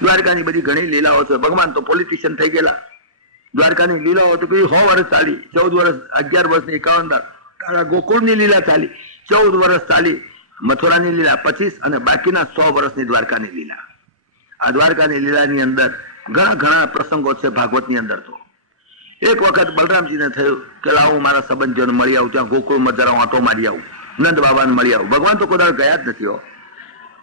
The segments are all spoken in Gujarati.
દ્વારકાની બધી ઘણી લીલાઓ છે. ભગવાન તો પોલિટિશિયન થઈ ગયેલા. દ્વારકાની લીલાઓ તો કઈ 100 વર્ષ ચાલી, 14 વર્ષ, 11 વર્ષની 51 દાડા ગોકુળની લીલા ચાલી, 14 વર્ષ ચાલી મથુરાની લીલા, 25 અને બાકીના 100 વર્ષની દ્વારકાની લીલા. આ દ્વારકાની લીલાની અંદર ઘણા પ્રસંગો છે ભાગવતની અંદર. તો એક વખત બલરામજીને થયું કે લાવું મારા સંબંધીઓને મળી આવું, ત્યાં ગોકુળમાં જરા આંટો મારી આવું, નંદ બાબાને મળી આવું. ભગવાન તો કોઈ ગયા જ નથી હો,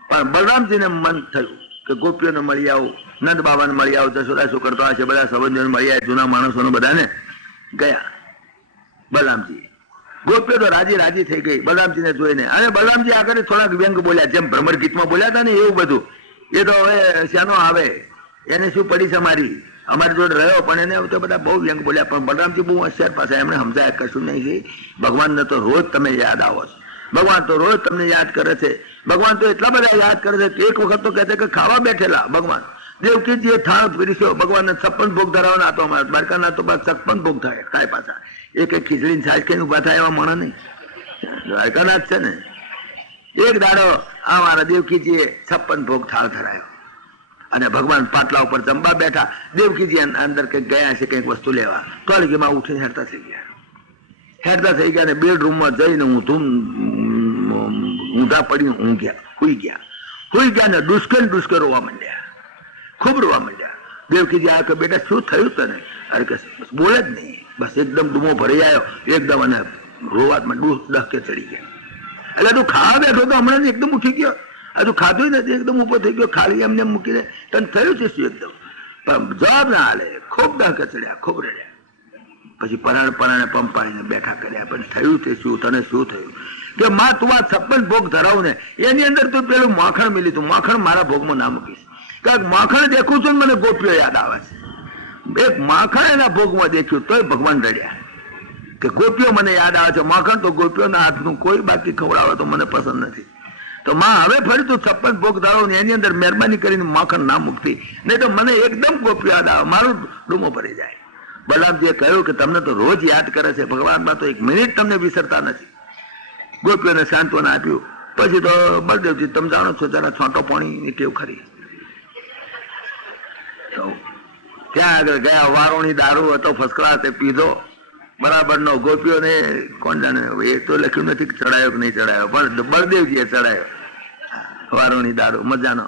પણ બલરામજીને મન થયું કે ગોપીઓને મળી આવું, નંદ બાબાને મળી આવું, જશોદા શું કરતો હશે, બધા સંબંધીઓને મળી આવ્યા, જૂના માણસોને બધાને ગયા બલરામજી. ગોપીઓ તો રાજી થઈ ગઈ બલરામજીને જોઈને. અને બલરામજી આગળ થોડાક વ્યંગ બોલ્યા, જેમ ભ્રમર ગીતમાં બોલ્યા હતા ને એવું બધું. એ તો હવે શ્યાનો આવે, એને શું પડી છે મારી, અમારી જોડે રહ્યો, પણ એને તો બધા બહુ વ્યંગ બોલ્યા. પણ બલરામજી બહુ હોશિયાર પાછા, એમણે સમજાય કશું નહીં. ભગવાનને તો રોજ તમે યાદ આવો છો, ભગવાન તો રોજ તમને યાદ કરે છે. ભગવાન તો એટલા બધા યાદ કરે છે કે એક વખત તો કહે છે કે ખાવા બેઠેલા ભગવાન દેવકીજીએ થાળ પીરસ્યો, ભગવાનને 56 ભોગ ધરાવવાના. તો અમારા દ્વારકાના તો 56 ભોગ થાય કાંઈ પાછા. એક ખીચડીને છાશ ખાઈને ઉભા થાય એવા માણસ નહીં, દ્વારકાના જ છે ને. એક દાડો આ મારા દેવકીજીએ 56 ભોગ થાળ ધરાયો અને ભગવાન પાટલા ઉપર જમવા બેઠા. દેવકીજી અંદર કંઈક ગયા છે, કંઈક વસ્તુ લેવા, તળગીમાં ઉઠીને હેરતા થઈ ગયા અને બેડરૂમમાં જઈને ઊંધા પડીને હુઈ ગયા ને ડુસકે રોવા માંડ્યા, ખૂબ રોવા માંડ્યા. દેવકીજી આ કે બેટા શું થયું તને? અરે કે બોલે જ નહીં, બસ એકદમ ડૂમો ભરી આવ્યો એકદમ, અને રોવાતમાં ડહકે ચડી ગયા. એટલે તું ખાવા બેઠો તો હમણાં એકદમ ઉઠી ગયો, હજુ ખાધું નથી, એકદમ ઉભો થઈ ગયો, ખાલી એમને મૂકીને તને થયું છે શું? એકદમ પણ જવાબ ના હાલે, ખૂબ ડહકે ચડ્યા, ખૂબ રડ્યા. પછી પરાણે પંપાડીને બેઠા કર્યા, પણ થયું તે શું, તને શું થયું? કે માં તું આ 56 ભોગ ધરાવ ને એની અંદર તું પેલું માખણ મિલી, તું માખણ મારા ભોગમાં ના મૂકીશ. કારણ માખણ દેખું છું મને ગોપીઓ યાદ આવે છે. એક માખણ એના ભોગમાં દેખ્યું તોય ભગવાન રડ્યા કે ગોપીઓ મને યાદ આવે છે. માખણ તો ગોપીઓના હાથનું કોઈ બાકી ખવડાવે તો મને પસંદ નથી. તો માં હવે ફરી તું 56 ભોગ ધરાવ ને એની અંદર મહેરબાની કરીને માખણ ના મૂકતી, નહીં તો મને એકદમ ગોપીઓ યાદ આવે, મારું ડૂમો ભરી જાય. બલરામજીએ કહ્યું કે તમને તો રોજ યાદ કરે છે, ભગવાનમાં તો 1 મિનિટ તમને વિસરતા નથી. ગોપીઓને સાંત્વના આપ્યું. પછી તો બળદેવજી તમે જાણો છો જરા છોટો પાણીની ટેવ ખરી, તો ત્યાં આગળ ગયા. વારોણી દારૂ હતો ફર્સ્ટ ક્લાસ, તે પીધો બરાબર નો. ગોપીઓને કોણ જાણે, એ તો લખ્યું નથી ચડાયો કે નહીં ચડાયો, પણ બળદેવજીએ ચડાયો વારોણી દારૂ. મજાનો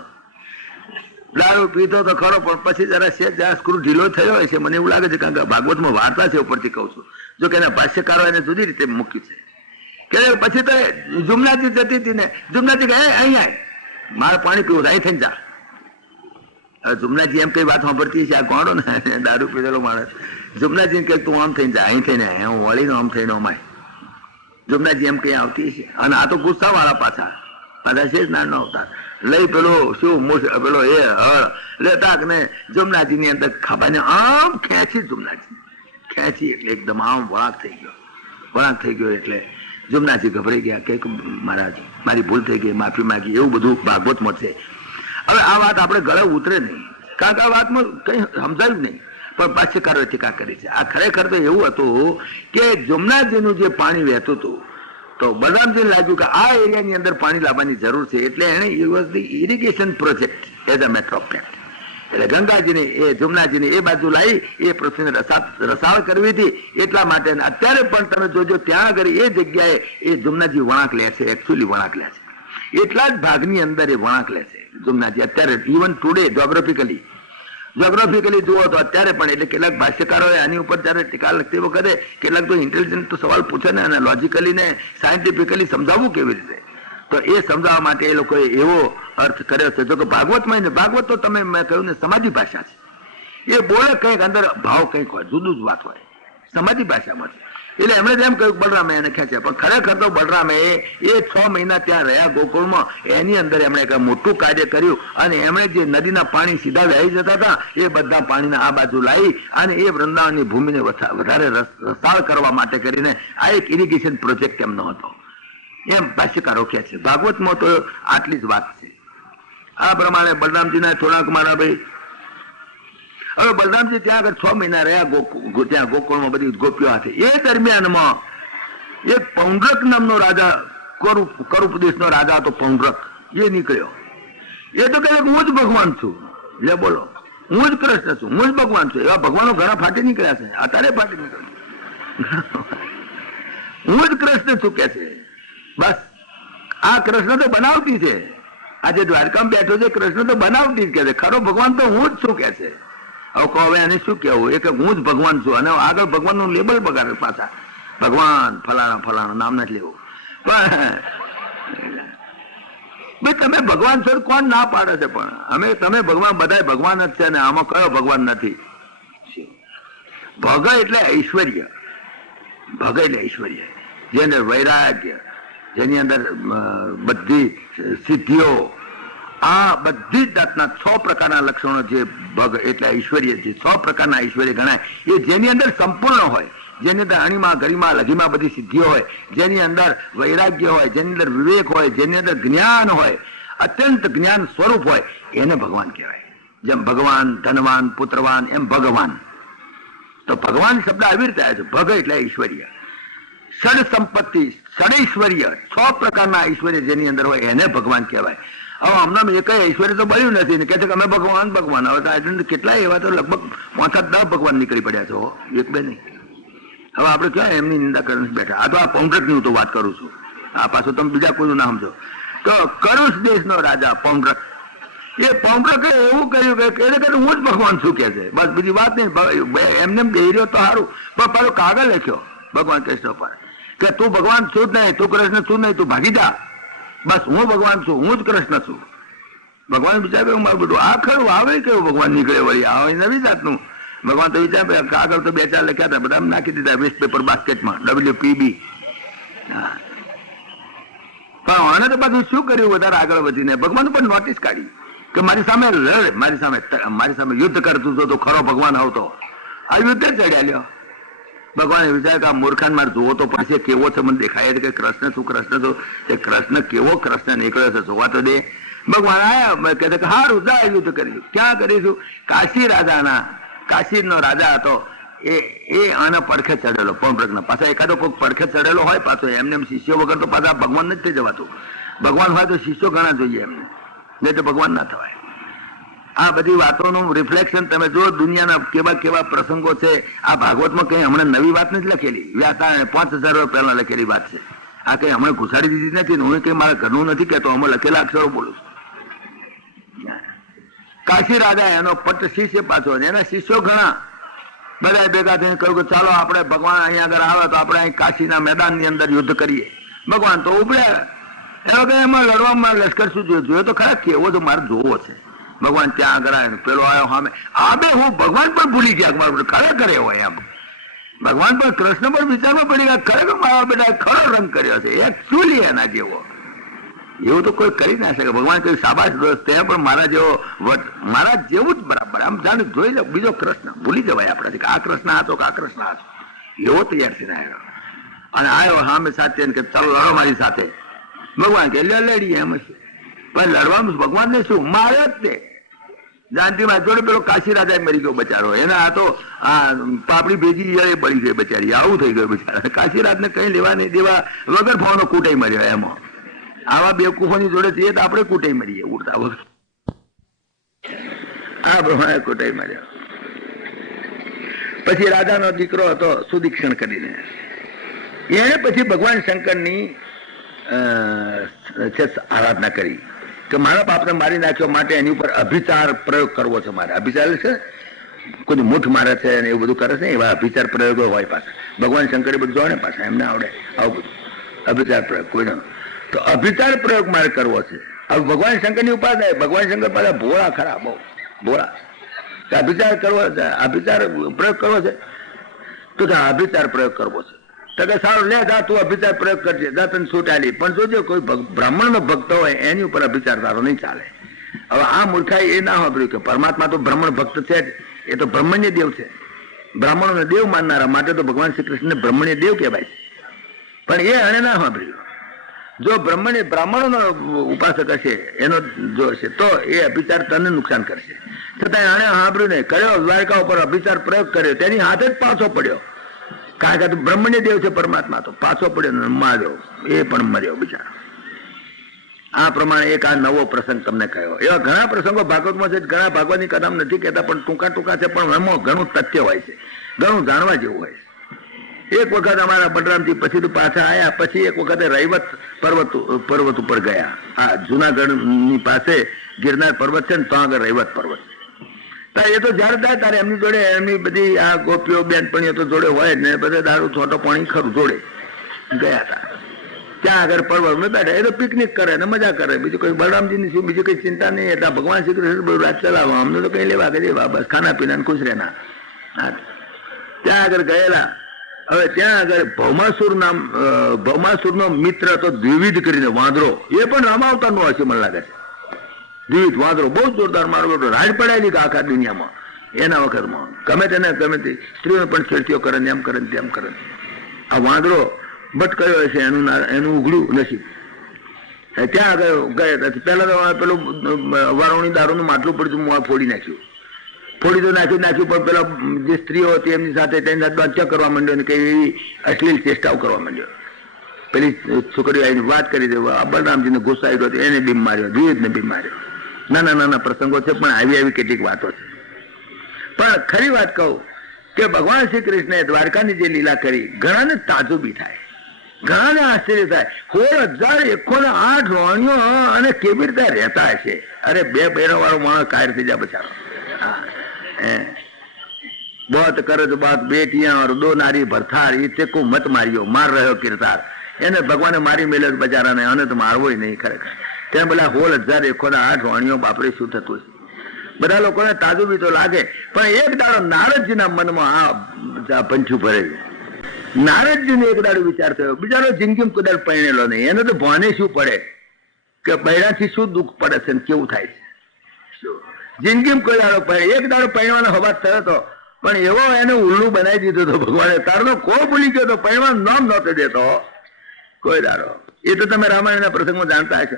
દારૂ પીધો તો ખરો, પણ પછી જરા સ્ક્રૂ ઢીલો થયો હોય છે મને એવું લાગે છે. કારણ કે ભાગવતમાં વાર્તા છે, ઉપરથી કહું છું. જો કે એના ભાષ્યકારો એને જુદી રીતે મૂક્યું છે. કે પછી તો જુમનાજી જતી હતી ને, જુમનાજી કહે અહીંયા મારે પાણી પીવું, અહીં થઈને જા. જુમનાજી એમ કઈ વાત સાંભળતી છે, આ ગોળો ને દારૂ પીધેલો માણસ. જુમનાજી કે તું આમ થઈને જા, અહીં થઈને હું વળીને આમ થઈને અમાય. જુમનાજી એમ કઈ આવતી છે. અને આ તો ગુસ્સા વાળા પાછા છે જ નાનો અવતાર લઈ પેલો શું પેલો એ હળ લેતા ને જુમનાજી ની અંદર ખાબાને આમ ખેંચી, જુમનાજી ખેંચી એટલે એકદમ આમ વળાંક થઈ ગયો. એટલે જુમનાજી ગભરાઈ ગયા કે મહારાજ મારી ભૂલ થઈ ગઈ, માફી માંગી, એવું બધું ભાગવતમાં છે. હવે આ વાત આપણે ગળે ઉતરે નહીં, કારણ કે આ વાતમાં કઈ સમજાયું નહીં, પણ ભાષ્યકારોએ ટીકા કરી છે. આ ખરેખર તો એવું હતું કે જુમનાજીનું જે પાણી વહેતું હતું તો બલરામજીને લાગ્યું કે આ એરિયાની અંદર પાણી લાવવાની જરૂર છે, એટલે એણે irrigation project as a matter of fact, એટલે ગંગાજીને એ જુમનાજીને એ બાજુ લાવી એ પૃથ્વીને રસાળ કરવી હતી. એટલા માટે અત્યારે પણ તમે જોજો ત્યાં આગળ એ જગ્યાએ એ જુમનાજી વળાંક લે છે, એકચ્યુઅલી વળાંક લે છે. એટલા જ ભાગની અંદર એ વળાંક લે છે જુમનાજી અત્યારે, ઇવન ટુડે જોગ્રાફિકલી જુઓ તો અત્યારે પણ. એટલે કેટલાક ભાષ્યકારોએ આની ઉપર જયારે ટીકા લખતી વખતે કેટલાક તો ઇન્ટેલિજન્ટ સવાલ પૂછે ને, અને લોજિકલી ને સાયન્ટિફિકલી સમજાવવું કેવી રીતે, તો એ સમજાવવા માટે એ લોકોએ એવો અર્થ કર્યો છે. જો કે ભાગવતમાં ને, ભાગવત તો તમે મેં કહ્યું ને સમાધિ ભાષા છે, એ બોલે કંઈક અંદર ભાવ કંઈક હોય, જુદું જ વાત હોય સમાધિ ભાષામાં છે. એટલે એમણે જેમ કહ્યું બલરામે એને ખેંચ્યા, પણ ખરેખર તો બલરામે એ 6 મહિના ત્યાં રહ્યા ગોકુળમાં, એની અંદર એમણે એક મોટું કાર્ય કર્યું. અને એમણે જે નદીના પાણી સીધા વહી જતા હતા એ બધા પાણીને આ બાજુ લાવી અને એ વૃંદાવનની ભૂમિને વધારે રસાળ કરવા માટે કરીને આ એક ઇરિગેશન પ્રોજેક્ટ એમનો હતો, એમ ભાષ્યકારો કહે છે. ભાગવતમાં તો આટલી જ વાત છે. આ પ્રમાણે બલરામજીના થોડાક મારા ભાઈ. હવે બલરામજી ત્યાં આગળ 6 મહિના રહ્યા ત્યાં ગોકુળમાં બધી ગોપીઓ હાથે. એ દરમિયાનમાં એક પૌંડ્રક નામનો રાજા, કરુપ દેશનો રાજા હતો પૌંડ્રક, એ નીકળ્યો. એ તો કહે હું જ ભગવાન છું, લે બોલો, હું જ કૃષ્ણ છું, હું જ ભગવાન છું. એવા ભગવાનો ઘણા ફાટી નીકળ્યા છે, અત્યારે ફાટી નીકળ્યા. હું જ કૃષ્ણ છું કે છે. બસ આ કૃષ્ણ તો બનાવટી છે. આજે દ્વારકામાં બેઠો છે કૃષ્ણ તો બનાવટી જ કે છે. ખરો ભગવાન તો હું જ છું કે છે. હવે કહો હવે એને શું કેવું? એ કે હું જ ભગવાન છું. અને આગળ ભગવાનનું લેબલ બગાડે પાછા, ભગવાન ફલાણા ફલાણા નામ નથી લેવું. પણ તમે ભગવાન છો કોણ ના પાડે છે? પણ અમે તમે ભગવાન, બધા ભગવાન જ છે ને આમાં કયો ભગવાન નથી? ભગ એટલે ઐશ્વર્ય, ભગ એટલે ઐશ્વર્ય, જેની અંદર વૈરાગ્ય, જેની અંદર બધી સિદ્ધિઓ, આ બધી જ જાતના 6 પ્રકારના લક્ષણો જે ભગ એટલે ઐશ્વર્ય છે, 6 પ્રકારના ઐશ્વર્ય ગણાય. એ જેની અંદર સંપૂર્ણ હોય, જેની અંદર અણીમાં ગરિમા લઘીમાં બધી સિદ્ધિઓ હોય, જેની અંદર વૈરાગ્ય હોય, જેની અંદર વિવેક હોય, જેની અંદર જ્ઞાન હોય, અત્યંત જ્ઞાન સ્વરૂપ હોય, એને ભગવાન કહેવાય. જેમ ભગવાન, ધનવાન, પુત્રવાન, એમ ભગવાન. તો ભગવાન શબ્દ આવી રીતે આવે છે. ભગ એટલે ઐશ્વર્ય, ષડ સંપત્તિ, ષડૈશ્વર્ય, 6 પ્રકારના ઐશ્વર્ય જેની અંદર હોય એને ભગવાન કહેવાય. હવે હમણાં એક ઐશ્વર્ય તો બન્યું નથી ને કે છે કે અમે ભગવાન ભગવાન. હવે તો કેટલાય એવા તો લગભગ 5-10 ભગવાન નીકળી પડ્યા છે, એક બે નહીં. હવે આપણે ક્યાં એમની નિંદા કરીને બેઠા? આ તો આ પૌંડ્રકની હું તો વાત કરું છું. આ પાછું તમે બીજા કોઈનું નામ છો. તો કરુષ દેશનો રાજા પૌંડ્રક, એ પૌંડ્રકે એવું કહ્યું કે એને કહ્યું હું જ ભગવાન છું કે છે. બસ બીજી વાત નહીં. એમને બેહી રહ્યો તો સારું, પણ પેલો કાગળ લખ્યો ભગવાન કૃષ્ણ પર કે તું ભગવાન છું જ નહીં, તું કૃષ્ણ છું નહીં, તું ભાગી જા. બસ હું ભગવાન છું, હું જ કૃષ્ણ છું. ભગવાન વિચાર કર્યું મારું બેટું આ ખરું આવે કેવું ભગવાન નીકળે વળી, આવે નવી જાતનું. ભગવાન તો વિચાર કાગળ તો 2-4 લખ્યા હતા, બધા નાખી દીધા વેસ્ટ પેપર બાસ્કેટમાં, WPB. પણ આને તો બધું શું કર્યું વધારે આગળ વધીને? ભગવાન પણ નોટિસ કાઢી કે મારી સામે લડ, મારી સામે યુદ્ધ કરતું તો ખરો ભગવાન આવતો. આ યુદ્ધ ચડ્યા લ્યો. ભગવાને વિચાર કે આ મૂર્ખાન મારે જોવો તો પાસે કેવો છે, મને દેખાય છે કે કૃષ્ણ છું, કૃષ્ણ છું. એ કૃષ્ણ કેવો કૃષ્ણ નીકળ્યો છે જોવા તો દે. ભગવાન આયા કહે હારું જા યુદ્ધ કરીશું. ક્યાં કરીશું? કાશી રાજાના, કાશીનો રાજા હતો એ આના પડખે ચડેલો પૌંડ્રકના. પાછા એકાદો કોઈ પડખે ચડેલો હોય પાછો, એમને શિષ્યો વગર તો પાછા ભગવાન નથી જવાતું. ભગવાન હોય તો શિષ્યો ઘણા જોઈએ એમને, નહીં તો ભગવાન ના થવાય. આ બધી વાતોનું રિફ્લેક્શન તમે જો દુનિયાના કેવા કેવા પ્રસંગો છે. આ ભાગવતમાં કઈ હમણાં નવી વાત નથી લખેલી, વ્યાસા 5000 વર્ષ પહેલા લખેલી વાત છે. આ કઈ હમણાં ઘુસાડી દીધી નથી. હું કઈ મારા ઘરનું નથી કહેતો, અમે લખેલા અક્ષરો બોલું છું. કાશી રાજા એનો પટ શિષ્ય પાછો, એના શિષ્યો ઘણા, બધા ભેગા થઈને કહ્યું કે ચાલો આપણે ભગવાન અહીંયા આગળ આવે તો આપણે અહીં કાશીના મેદાનની અંદર યુદ્ધ કરીએ. ભગવાન તો ઉભર્યા. એનો કે એમાં લડવામાં લશ્કર શું જોયો તો ખરા કેવો તો મારે જોવો છે. ભગવાન ત્યાં આગળ આવ્યો, પેલો આવ્યો સામે. આ બે હું ભગવાન પણ ભૂલી ગયા મારા ખરેખર એવો એમ. ભગવાન પણ કૃષ્ણ પણ વિચારમાં પડી ગયા ખરેખર મારા બેટા ખરો રંગ કર્યો છે, એકચ્યુઅલી એના જેવો. એવું તો કોઈ કરી ના શકે. ભગવાન કહ્યું શાબાશ દોસ્ત, તે પણ મારા જેવો મારા જેવું જ બરાબર. આમ જાણે જોઈ લો બીજો કૃષ્ણ ભૂલી જવાય આપણાથી કે આ કૃષ્ણ હતો કે આ કૃષ્ણ હતો. એવો તૈયાર થઈને આવ્યો અને આવ્યો સામે સાથે કે ચાલો લડો મારી સાથે. ભગવાન કે લડીએ એમ છે. પણ લડવાનું ભગવાનને શું મારે જ તે જાનતીમાં જોડે પેલો કાશી રાજા મરી ગયો બચારો. એના આ તો આ પાપડી ભેજી બળી ગઈ બચારી. આવું થઈ ગયું બચારા. કાશી રાજને કઈ લેવા નહીં દેવા વગર ભાવનો કૂટાઈ મર્યો. એમાં આવા બેવકૂફોની જોડે છીએ તો આપણે કૂટાઈ મરીએ ઉડતા વગર. આ પ્રમાણે કૂટાઈ મર્યો. પછી રાજાનો દીકરો હતો સુદીક્ષણ કરીને, એને પછી ભગવાન શંકરની આરાધના કરી કે મારા બાપને મારી નાખ્યો માટે એની ઉપર અભિચાર પ્રયોગ કરવો છે મારે. અભિચાર છે કોઈ મૂઠ મારે છે અને એવું બધું કરે છે, એવા અભિચાર પ્રયોગો હોય પાછા. ભગવાન શંકરે બધું જોડે પાછા એમને આવડે આવું બધું અભિચાર પ્રયોગ કોઈનો. તો અભિચાર પ્રયોગ મારે કરવો છે. હવે ભગવાન શંકરની ઉપાસના, ભગવાન શંકર પાછા ભોળા ખરા, બહુ ભોળા. અભિચાર કરવો છે, અભિચાર પ્રયોગ કરવો છે તો અભિચાર પ્રયોગ કરવો છે. તો કે સારું લે જા તું અભિચાર પ્રયોગ કરજે, જા તને છૂટ આલી. પણ જોજો કોઈ બ્રાહ્મણ નો ભક્ત હોય એની ઉપર અભિચાર તારો નહીં ચાલે. હવે આ મૂર્ખાઈ એ ના સાંભળ્યું કે પરમાત્મા તો બ્રાહ્મણ ભક્ત છે જ, એ તો બ્રહ્મણ્ય દેવ છે. બ્રાહ્મણોને દેવ માનનારા માટે તો ભગવાન શ્રી કૃષ્ણ બ્રહ્મણ્ય દેવ કહેવાય છે. પણ એ આને ના સાંભળ્યું. જો બ્રાહ્મણોનો ઉપાસક હશે એનો જો હશે તો એ અભિચાર તને નુકસાન કરશે. છતાં આને સાંભળ્યું ને કર્યો, દ્વારકા ઉપર અભિચાર પ્રયોગ કર્યો, તેની હાથે જ પાછો પડ્યો. કારણ કે બ્રહ્મણ્ય દેવ છે પરમાત્મા, તો પાછો પડ્યો માર્યો, એ પણ મર્યો બિચારો. આ પ્રમાણે એક આ નવો પ્રસંગ તમને કહ્યો. એવા ઘણા પ્રસંગો ભાગવતમાં છે, ઘણા ભાગવતની કથા નથી કહેતા, પણ ટૂંકા ટૂંકા છે, પણ એમાં ઘણું તથ્ય હોય છે, ઘણું જાણવા જેવું હોય છે. એક વખત અમારા બલરામજી પછી તો પાછા આવ્યા, પછી એક વખતે રૈવત પર્વત ઉપર ગયા. આ જુનાગઢની પાસે ગિરનાર પર્વત છે ને, તો આગળ રૈવત પર્વત. એ તો જયારે થાય ત્યારે એમની જોડે એમની બધી આ ગોપીઓ બેનપણીઓ તો જોડે હોય ને, બધે દારૂ છોટો પાણી ખરું જોડે ગયા હતા. ત્યાં આગળ પર્વત મેં બેઠા, એ તો પિકનિક કરે ને મજા કરે, બીજું કોઈ બલરામજીની શું બીજું કઈ ચિંતા નહીં. એટલે ભગવાન શ્રી કૃષ્ણ બધું રાત ચલાવવા, અમને તો કઈ લેવા કે બસ ખાના પીના ખુશ રહેના. ત્યાં આગળ ગયેલા. હવે ત્યાં આગળ ભૌમાસુર નો મિત્ર હતો દ્વિવિધ કરીને વાંદરો, એ પણ રામાવતાર નો હશે મને લાગે છે. દ્વિવિધ વાંદરો બહુ જોરદાર મારો બેટો રાજ પડાયેલી આખા દુનિયામાં એના વખતમાં. ગમે તેને ગમે તે સ્ત્રીઓ પણ છેડતીઓ કરે ને એમ કરે ને તેમ કરે. આ વાંદરો ભટકાયો હશે, એનું ઉઘડું નસીબ. ત્યાં આગળ ગયા પેલા તો પેલું વારોણી દારૂનું માટલું પડતું ફોડી નાખ્યું પણ પેલા જે સ્ત્રીઓ હતી એમની સાથે તેની સાથે હત્યા કરવા માંડ્યો ને કઈ એવી અશ્લીલ ચેષ્ટાઓ કરવા માંડ્યો. પેલી છોકરીઓ આવીને વાત કરી દે, બલરામજીને ગુસ્સો આવ્યો હતો, એને બીમ માર્યો, દ્વિવિધને બીમ માર્યો. નાના નાના પ્રસંગો છે, પણ આવી કેટલીક વાતો છે. પણ ખરી વાત કહું કે ભગવાન શ્રી કૃષ્ણે દ્વારકાની જે લીલા કરી, ઘણાને તાજુબી થાય, ઘણાને આશ્ચર્ય થાય. 16,108 રાણીઓ અને કેવી રીતે રહેતા હશે. અરે 2 બહેનો વાળો માણસ કાયર થઈ જાય બચારો. बहुत करत बात बेटियां और 2 नारी भरथार, इसे को मत मारियो, मार રહ્યો કિરતાર. એને ભગવાને મારી મેલે બચારાને, અને તો મારવો નહીં ખરેખર. ત્યાં પેલા 16,108 વાણીઓ, બાપરે શું થતું છે. બધા લોકોને તાજુબી તો લાગે, પણ એક દાડો નારદજીના મનમાં આ પંછું ભરેલું. નારદજીને એક દાડો વિચાર થયો, બિચારો જિંદગીમાં કદાચ પરણેલો નહીં, એને તો ભાને શું પડે કે બૈરાથી શું દુઃખ પડે છે ને કેવું થાય છે. જિંદગીમાં કોઈ દાડો એક દાડો પહેરવાનો હવાજ થયો હતો, પણ એવો એને ઉલ્લુ બનાવી દીધો હતો ભગવાને. તારનો કો ભૂલી ગયો તો પહેરવાનું નામ નહોતો દેતો કોઈ દાડો. એ તો તમે રામાયણના પ્રસંગમાં જાણતા હશો.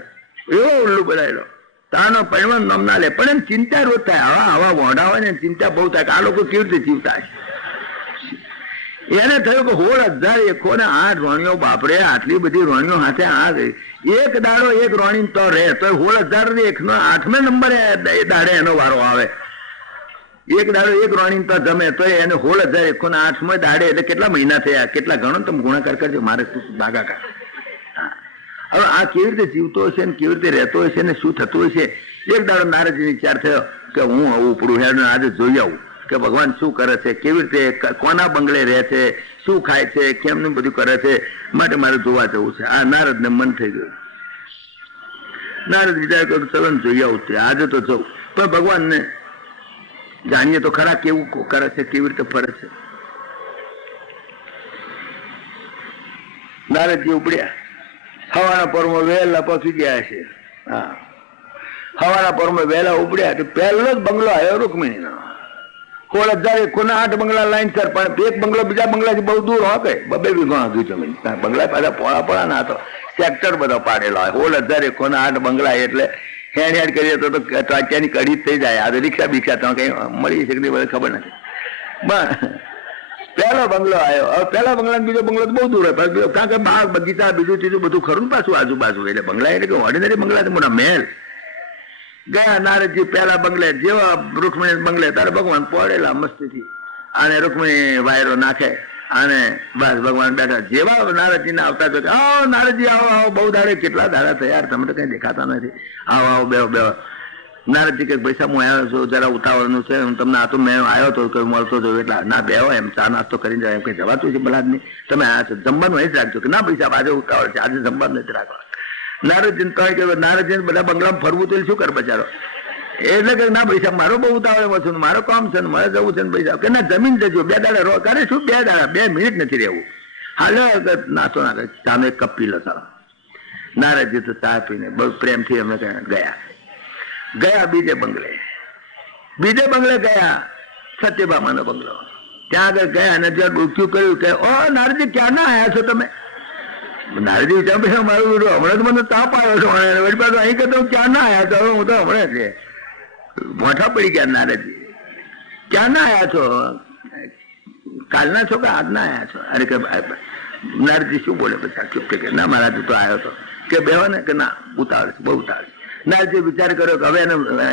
એવો ઉલ્લુ બનાવેલો, તારનો પહેરવાનું નામ ના લે. પણ એમ ચિંતા રોજ થાય, આવા વોઢા હોય ને ચિંતા બહુ થાય કે આ લોકો કેવી રીતે જીવતા હશે. એને થયું કે 16,108 રાણીઓ, બાપરે આટલી બધી રાણીઓ હાથે આ ગઈ. એક દાડો એક રાણી તો રહે તો 16,008 નંબરે દાડે એનો વારો આવે. એક દાડો એક રાણી તો જમે તો એને 16,108 દાડે, એટલે કેટલા મહિના થયા, કેટલા ગણો તમે ગુણાકાર કરજો, મારે ભાગાકાર. હવે આ કેવી રીતે જીવતો હશે ને કેવી રીતે રહેતો હશે ને શું થતું હશે. એક દાડો નારદજીને વિચાર થયો કે હું આવું પડું હેડ આજે જોઈ આવું કે ભગવાન શું કરે છે, કેવી રીતે કોના બંગલે રહે છે, શું ખાય છે, કેમનું બધું કરે છે, માટે મારે જોવા જવું છે. આ નારદને મન થઈ ગયું. નારદ વિચાર કર્યો ચલો ને જોઈ આવું છે, આજે તો જવું. પણ ભગવાનને જાણીએ તો ખરા કેવું કરે છે, કેવી રીતે ફરે છે. નારદજી ઉપડ્યા, હવાના પરમાં વહેલા પહોંચી ગયા છે. હા, હવાના પરમાં વહેલા ઉપડ્યા તો પહેલો જ બંગલો આવ્યો રૂકમિણીનો. 16,108 બંગલા લાઈન સર, પણ એક બંગલો બીજા બંગલાથી બહુ દૂર હોય કે 2 વીઘા હતું જમીન. બંગલા પાછા પોળા ના તો સેક્ટર બધો પાડેલો હોય. 16,108 બંગલા એટલે હેડ કરીએ તો ત્યાંની કઢી જ થઈ જાય. આ રિક્ષા બિક્ષા તો કઈ મળી શકે નહીં, ખબર નથી. પણ પહેલો બંગલો આવ્યો. હવે પહેલા બંગલા બીજો બંગલો તો બહુ દૂર હોય, કારણ કે બાગ બગીચા બીજું ત્રીજું બધું ખરું પાછું આજુબાજુ. એટલે બંગલા એટલે કે ઓર્ડિનરી બંગલા મોટા મહેલ. ગયા નારદજી પહેલા બંગલે, જેવા રૂકમિણી બંગલે તારે ભગવાન પડેલા મસ્તીથી, અને રૂકમિણી વાયરો નાખે અને બસ ભગવાન બેઠા. જેવા નારદજી ને આવતા તો આવો નારદજી આવો આવો, બહુ દાડે કેટલા દાડા થયા તમે તો કઈ દેખાતા નથી, આવો આવો બેહો બેહો. નારદજી કે પૈસા હું આવ્યો છું, જરા ઉતાવળનું છે, હું તમને આ તો મેં આવ્યો હતો કે મળતો હતો એટલે ના બેહો, એમ ચા નાસ્તો કરીને જાય, એમ કઈ જવાતું છે બલાદની, તમે આવ્યા છો જમવાનું અહીં જ રાખજો. કે ના પૈસા આજે ઉતાવળ છે, આજે જમવાનું નથી રાખવા. નારદજી કહે કે નારદજી બધા બંગલામાં ફરવું તો શું કરે બચારો. એટલે કે ના પૈસા મારો બહુ ઉતાવળ છું, મારો કામ છે ને મારે જવું છે ને પૈસા. કે ના જમીન જજો, 2 દાડા રો કરે શું, 2 દાડા 2 મિનિટ નથી રહેવું. હાલો નાસ્તો ના કરે, સામે કપ પી લો સારો. નારદજી તો ચા પીને બહુ પ્રેમથી અમે ગયા બીજે બંગલે ગયા, સત્યભામાનો બંગલો. ત્યાં આગળ ગયા અને ત્યાં ડૂબક્યું કર્યું કે ઓ નારદજી ક્યાં ના આવ્યા છો તમે. નારજી વિચાર પછી મારું હમણાં તો મને તાપ આવ્યો છો, વળી પાછું અહીં કરતો ક્યાં ના આવ્યા છો. હવે હું તો હમણાં છે મોઠા પડી ગયા. નારદજી ક્યાં ના આવ્યા છો, કાલના છો કે આજના આવ્યા છો. અરે કે નારજી શું બોલે પછી ચૂપ કે ના મારા તો આવ્યો હતો. કે બેહો ને કે ના ઉતાવળ છે, બહુ ઉતાવળ છે. ના જે વિચાર કર્યો કે હવે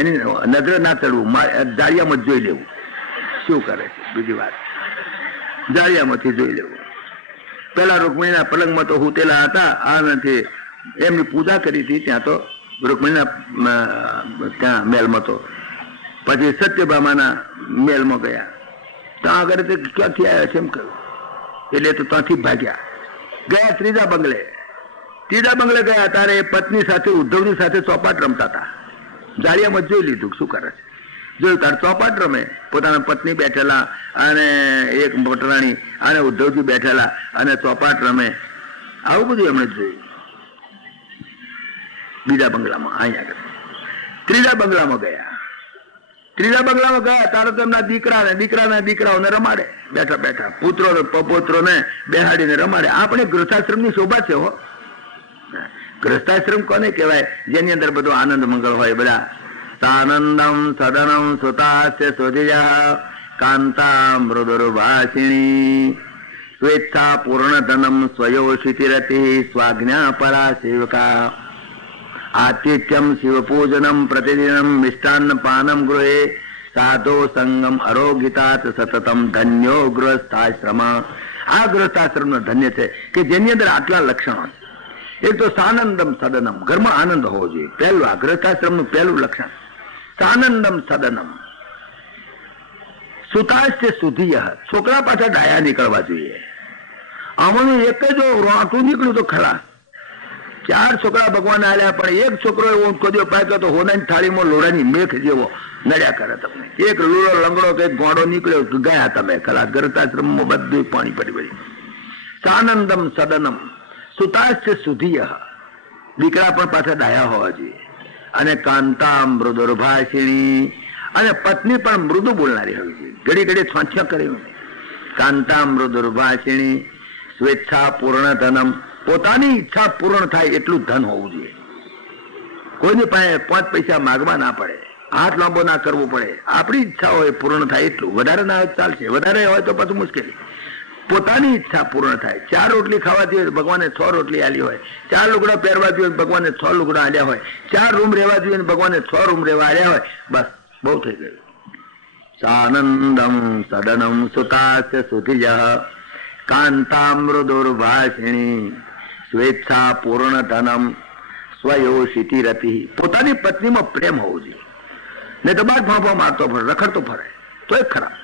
એની નજરે ના ચડવું, જાળિયામાં જ જોઈ લેવું શું કરે છે. બીજી વાત જાળિયામાંથી જોઈ લેવું. પેલા રૂકમણીના પલંગમાં તો હુતેલા હતા, આ નથી એમની પૂજા કરી હતી ત્યાં તો રૂકમણીના ત્યાં મહેલમાં તો. પછી સત્યભામાના મહેલમાં ગયા, ત્યાં આગળ તે ક્યાંથી આવ્યા છે એમ કહ્યું, એટલે તો ત્યાંથી ભાગ્યા ગયા ત્રીજા બંગલે ગયા. તારે પત્ની સાથે ઉદ્ધવની સાથે ચોપાટ રમતા હતા. જાળિયામાં જોઈ લીધું શું કરે છે, જોયું તાર ચોપાટ રમે, પોતાના પત્ની બેઠેલા અને એક મોટરાણી અને ઉદ્ધવજી બેઠેલા અને ચોપાટ રમે, આવું બધું એમણે જોયું. બીજા બંગલામાં અહીંયા આગળ ત્રીજા બંગલામાં ગયા તારે તેમના દીકરાઓને રમાડે, બેઠા બેઠા પુત્રો પપોત્રોને બેહાડીને રમાડે. આપણે ગૃહસ્થાશ્રમની શોભા છે હો. ગૃહસ્થાશ્રમ કોને કહેવાય? જેની અંદર બધો આનંદ મંગળ હોય. બધા સાનંદમ સદનમ સુતાસ્ય સુધિયા કાંતા મૃદુર્ભાષિણી સ્વેચ્છા પૂર્ણધનમ સ્વયોષિતિરતિ સ્વાજ્ઞા પરા સેવકા આતિથ્યમ શિવપૂજનમ પ્રતિદિનમ મિષ્ટાન્ન પાનમ ગૃહે સાધો સંગમ અરોગિતાત સતતમ ધન્યો ગૃહસ્થાશ્રમ. આ ગૃહસ્થાશ્રમ ધન્ય છે કે જેની અંદર આટલા લક્ષણો છે. એક તો સાનંદમ સદનમ, ઘરમાં આનંદ હોવો જોઈએ. પહેલું આ ગૃહસ્થાશ્રમનું પહેલું લક્ષણ સાનંદમ સદનમ. સુતાસ્ય સુધિય, છોકરા પાછા ડાયા નીકળવા જોઈએ. આમાંનું એક જ રોટું નીકળ્યું તો ખરા. 4 છોકરા ભગવાન આલ્યા પણ એક છોકરો એવો કોદીઓ પાક્યો તો હોનાની થાળીમાં લોડાની મેઘ જેવો નડ્યા કરે તમને. એક લૂલો લંગડો કે ગોળો નીકળ્યો ગયા તમે ખરા. ગૃહસ્થાશ્રમમાં બધું પાણી પડી પડ્યું. સાનંદમ સદનમ સુતાસ્ય સુધિય, દીકરા પણ પાછા ડાયા હોવા જોઈએ. અને કાંતા મૃદુર્ભાષિણી, અને પત્ની પણ મૃદુ બોલનારી હોવી જોઈએ. ઘડી ઘડી છોંછ્યા કરે. કાંતા મૃદુર્ભાષિણી સ્વેચ્છા પૂર્ણ ધનમ, પોતાની ઈચ્છા પૂર્ણ થાય એટલું ધન હોવું જોઈએ. કોઈની પાસે 5 પૈસા માગવા ના પડે, હાથ લાંબો ના કરવો પડે. આપણી ઈચ્છા હોય પૂર્ણ થાય એટલું, વધારે ના હોય ચાલશે, વધારે હોય તો પાછું મુશ્કેલી. પોતાની ઈચ્છા પૂર્ણ થાય. 4 રોટલી ખાવાથી હોય ભગવાને 6 રોટલી આલી હોય, 4 લુગડા પહેરવા જોઈએ ભગવાને 6 લુગડા આલ્યા હોય, 4 રૂમ રહેવા જોઈએ ભગવાને 6 રૂમ રહેવા આલ્યા હોય, બસ બહુ થઈ ગયું. સાનંદમ સદનમ સુતાસ્ય સુધિય કાંતા મૃદુર્ભાષિણી સ્વેચ્છા પૂર્ણ ધનમ સ્વયોષિતિ રતિ. પોતાની પત્નીમાં પ્રેમ હોવો જોઈએ. નહીં તો બાર ફાંફા મારતો ફરે, રખડતો ફરે તો એ ખરાબ.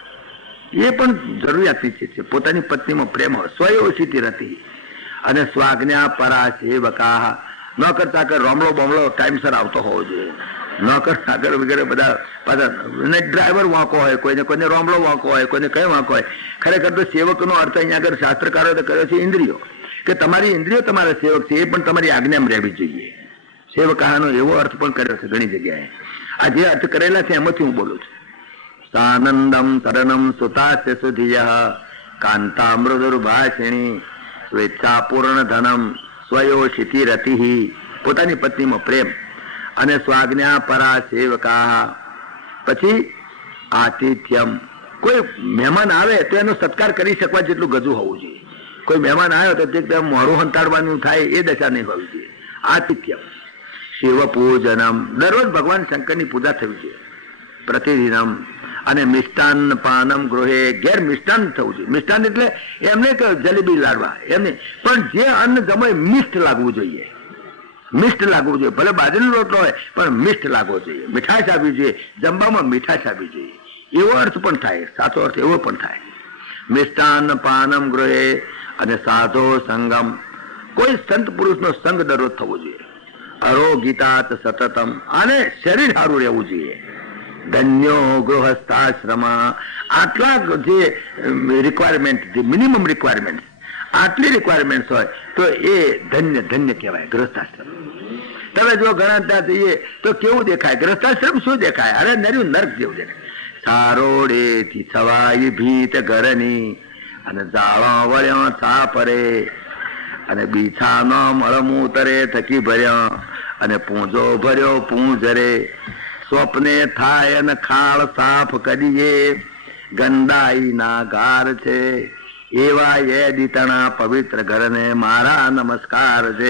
એ પણ જરૂરિયાતની ચીજ છે. પોતાની પત્નીમાં પ્રેમ હોય. સ્વયોષિતિ રતિ. અને સ્વાજ્ઞા પરા સેવકા, નોકર ચાકર રોમડો બોમડો ટાઈમસર આવતો હોવો જોઈએ. નોકર ચાકર વગેરે બધા પાછા ડ્રાઈવર વાંકો હોય, કોઈને રોમડો વાંકો હોય, કોઈને કઈ વાંકો હોય. ખરેખર તો સેવકનો અર્થ અહીંયા આગળ શાસ્ત્રકારોએ તો કર્યો છે ઇન્દ્રિયો, કે તમારી ઇન્દ્રિયો તમારા સેવક છે, એ પણ તમારી આજ્ઞામાં રહેવી જોઈએ. સેવકાનો એવો અર્થ પણ કર્યો છે ઘણી જગ્યાએ. આ જે અર્થ કરેલા છે એમાંથી હું બોલું છું. સાનંદમ સદનમ સુતાસ્ય સુધિય કાંતા મૃદુર્ભાષિણી સ્વેચ્છા પૂર્ણ ધનમ સ્વયોષિતિ રતિ. પોતાની પત્નીમાં પ્રેમ. અને સ્વાજ્ઞા પરા સેવકા. પછી આતિથ્યમ, કોઈ મહેમાન આવે તો એનો સત્કાર કરી શકવા જેટલું ગજુ હોવું જોઈએ. કોઈ મહેમાન આવ્યો તો તે મોડું હંતાડવાનું થાય એ દશા નહીં હોવી જોઈએ. આતિથ્યમ. શિવ પૂજનમ, દરરોજ ભગવાન શંકરની પૂજા થવી જોઈએ. પ્રતિદિનમ. અને મિષ્ટાન પાનમ ગૃહે, ઘેર મિષ્ટાન થવું જોઈએ. મિષ્ટાન એટલે એમને કે જલેબી લાડવા એમને, પણ જે અન્ન જમાય મિષ્ટ લાગવું જોઈએ. મિષ્ટ લાગવું જોઈએ. ભલે બાજરીનો રોટલો હોય પણ મિષ્ટ લાગવો જોઈએ. મીઠાશ આવવી જોઈએ, જમવામાં મીઠાશ આવવી જોઈએ. એવો અર્થ પણ થાય, સાચો અર્થ એવો પણ થાય. મિષ્ટાન પાનમ ગૃહે. અને સાધો સંગમ, કોઈ સંત પુરુષનો સંગ દરરોજ થવો જોઈએ. અરોગિતાત સતતમ, અને શરીર સારું રહેવું જોઈએ. ધન્યો ગૃહસ્થાશ્રમ. આટલા જે રિક્વાયરમેન્ટ, જે મિનિમમ રિક્વાયરમેન્ટ, આટલી રિક્વાયરમેન્ટ હોય તો એ ધન્ય ધન્ય કહેવાય ગૃહસ્થાશ્રમ. તમે જો ઘણા ત્યાં જઈએ તો કેવું દેખાય ગૃહસ્થાશ્રમ? શું દેખાય? અરે નર્યું નર્ક જેવું દેખાય. સારોડેથી છવાઈ ભીત ઘરની, અને જાળો વળ્યો છાપરે, અને બીછાનો મળમૂતરે થકી ભર્યો, અને પૂંજો ભર્યો પૂંજરે. સ્વપ્ને થાય અને ખાળ સાફ કરીએ, ગંદાઈ ના ગાર છે એવા એ દીતણા પવિત્ર ઘરને મારા નમસ્કાર છે.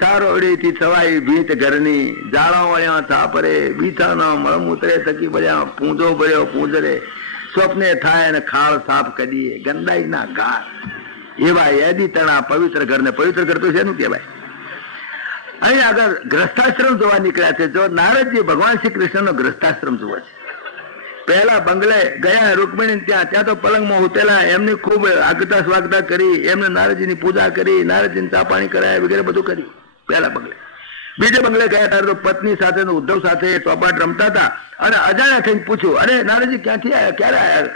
ચારોડીથી છવાઈ ભીત ઘરની જાળો વળ્યા થાપરે બીછાનો મળમૂતરે થકી ભર્યા પૂંજો ભર્યો પૂંજરે સ્વપ્ને થાય ને ખાળ સાફ કરીએ ગંદાઈ ના ઘાટ. એવા યાદી તણા પવિત્ર ઘરને, પવિત્ર ઘર તો શેનું કહેવાય? અહીં આગળ ગ્રસ્તાશ્રમ જોવા નીકળ્યા છે. જો નારદજી ભગવાન શ્રી કૃષ્ણનો ગ્રસ્તાશ્રમ જોવા છે. પહેલા બંગલે ગયા રૂકમિણી ત્યાં તો પલંગમાં ઉતેલા, એમની ખૂબ આગતા સ્વાગતા કરી, એમને નારદજીની પૂજા કરી, નારદજીને ચા પાણી કરાયા વગેરે બધું કર્યું પહેલા બંગલે. બીજે બંગલે ગયા ત્યારે તો પત્ની સાથે ઉદ્ધવ સાથે ચોપાટ રમતા હતા અને અજાણ્યા થઈને પૂછ્યું, અરે નારદજી ક્યાંથી આવ્યા, ક્યારે આવ્યા?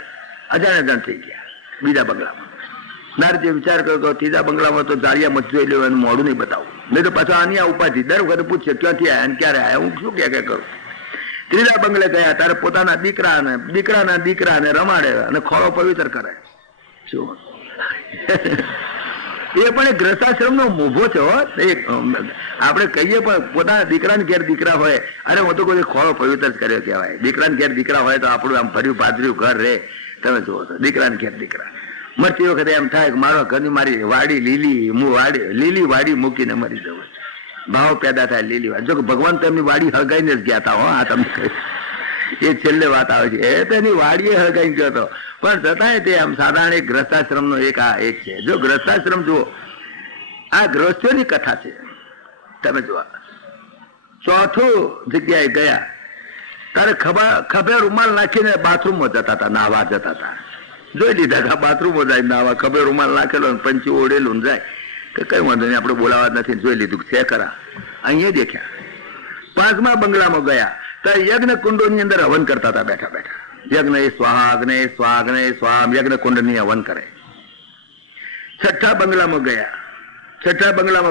અજાણ્યા જાણ થઈ ગયા બીજા બંગલામાં. નારદજી વિચાર કર્યો તો ત્રીજા બંગલામાં તો જાળિયા મત જોઈ લેવું, એનું મોઢું નહીં બતાવું, નહીં તો પાછો આની ઉપાધિ દર વખતે પૂછશે ક્યાંથી આવ્યા અને ક્યારે આવ્યા, હું શું ક્યાં કરું. ત્રીજા બંગલે ગયા ત્યારે પોતાના દીકરાના દીકરાને રમાડે અને ખોળો પવિત્ર કરે. શું એ પણ એક ગ્રસ્તાશ્રમ નો મોભો છે. આપણે કહીએ પણ પોતાના દીકરાને ઘેર દીકરા હોય, અરે હું તો કોઈ ખોળો પવિત્ર જ કર્યો કહેવાય. દીકરાને ઘેર દીકરા હોય તો આપણું આમ ભર્યું પાદર્યું ઘર રહે. તમે જુઓ તો દીકરાને ઘેર દીકરા મરતી વખતે એમ થાય કે મારો ઘરની મારી વાડી લીલી વાડી મૂકીને મરી જવું. ભાવ પેદા થાય લીલી વાડી. જો કે ભગવાન તો એમની વાડી હળગાઈને જ ગયા હતા. હા, તમને કહ્યું એ છેલ્લે વાત આવે છે. એ તો એની વાડીએ હળગાઈને ગયો હતો, પણ છતાંય તે આમ સાધારણ એક ગ્રસ્તાશ્રમ નો એક છે. જો ગ્રસ્તાશ્રમ જુઓ, આ ગ્રસ્તીઓની કથા છે. તમે જુઓ, ચોથું જગ્યાએ ગયા તારે ખભે રૂમાલ નાખીને બાથરૂમમાં જતા હતા, નાહવા જતા હતા. જોઈ લીધા હતા બાથરૂમમાં જાય નાહવા, ખભે રૂમાલ નાખેલો પંચી ઓઢેલું જાય કે કઈ વાંધો નહીં, આપણે બોલાવા નથી, જોઈ લીધું છે ખરા. અહીંયા દેખ્યા. પાંચમા બંગલામાં ગયા ત્યારે યજ્ઞ કુંડોની અંદર હવન કરતા હતા બેઠા બેઠા. યજ્ઞ એ સ્વાહા, અગ્નિ સ્વાહા, અગ્નિ સ્વાહા, યજ્ઞ કુંડ ની હવન કરે. છઠ્ઠા બંગલામાં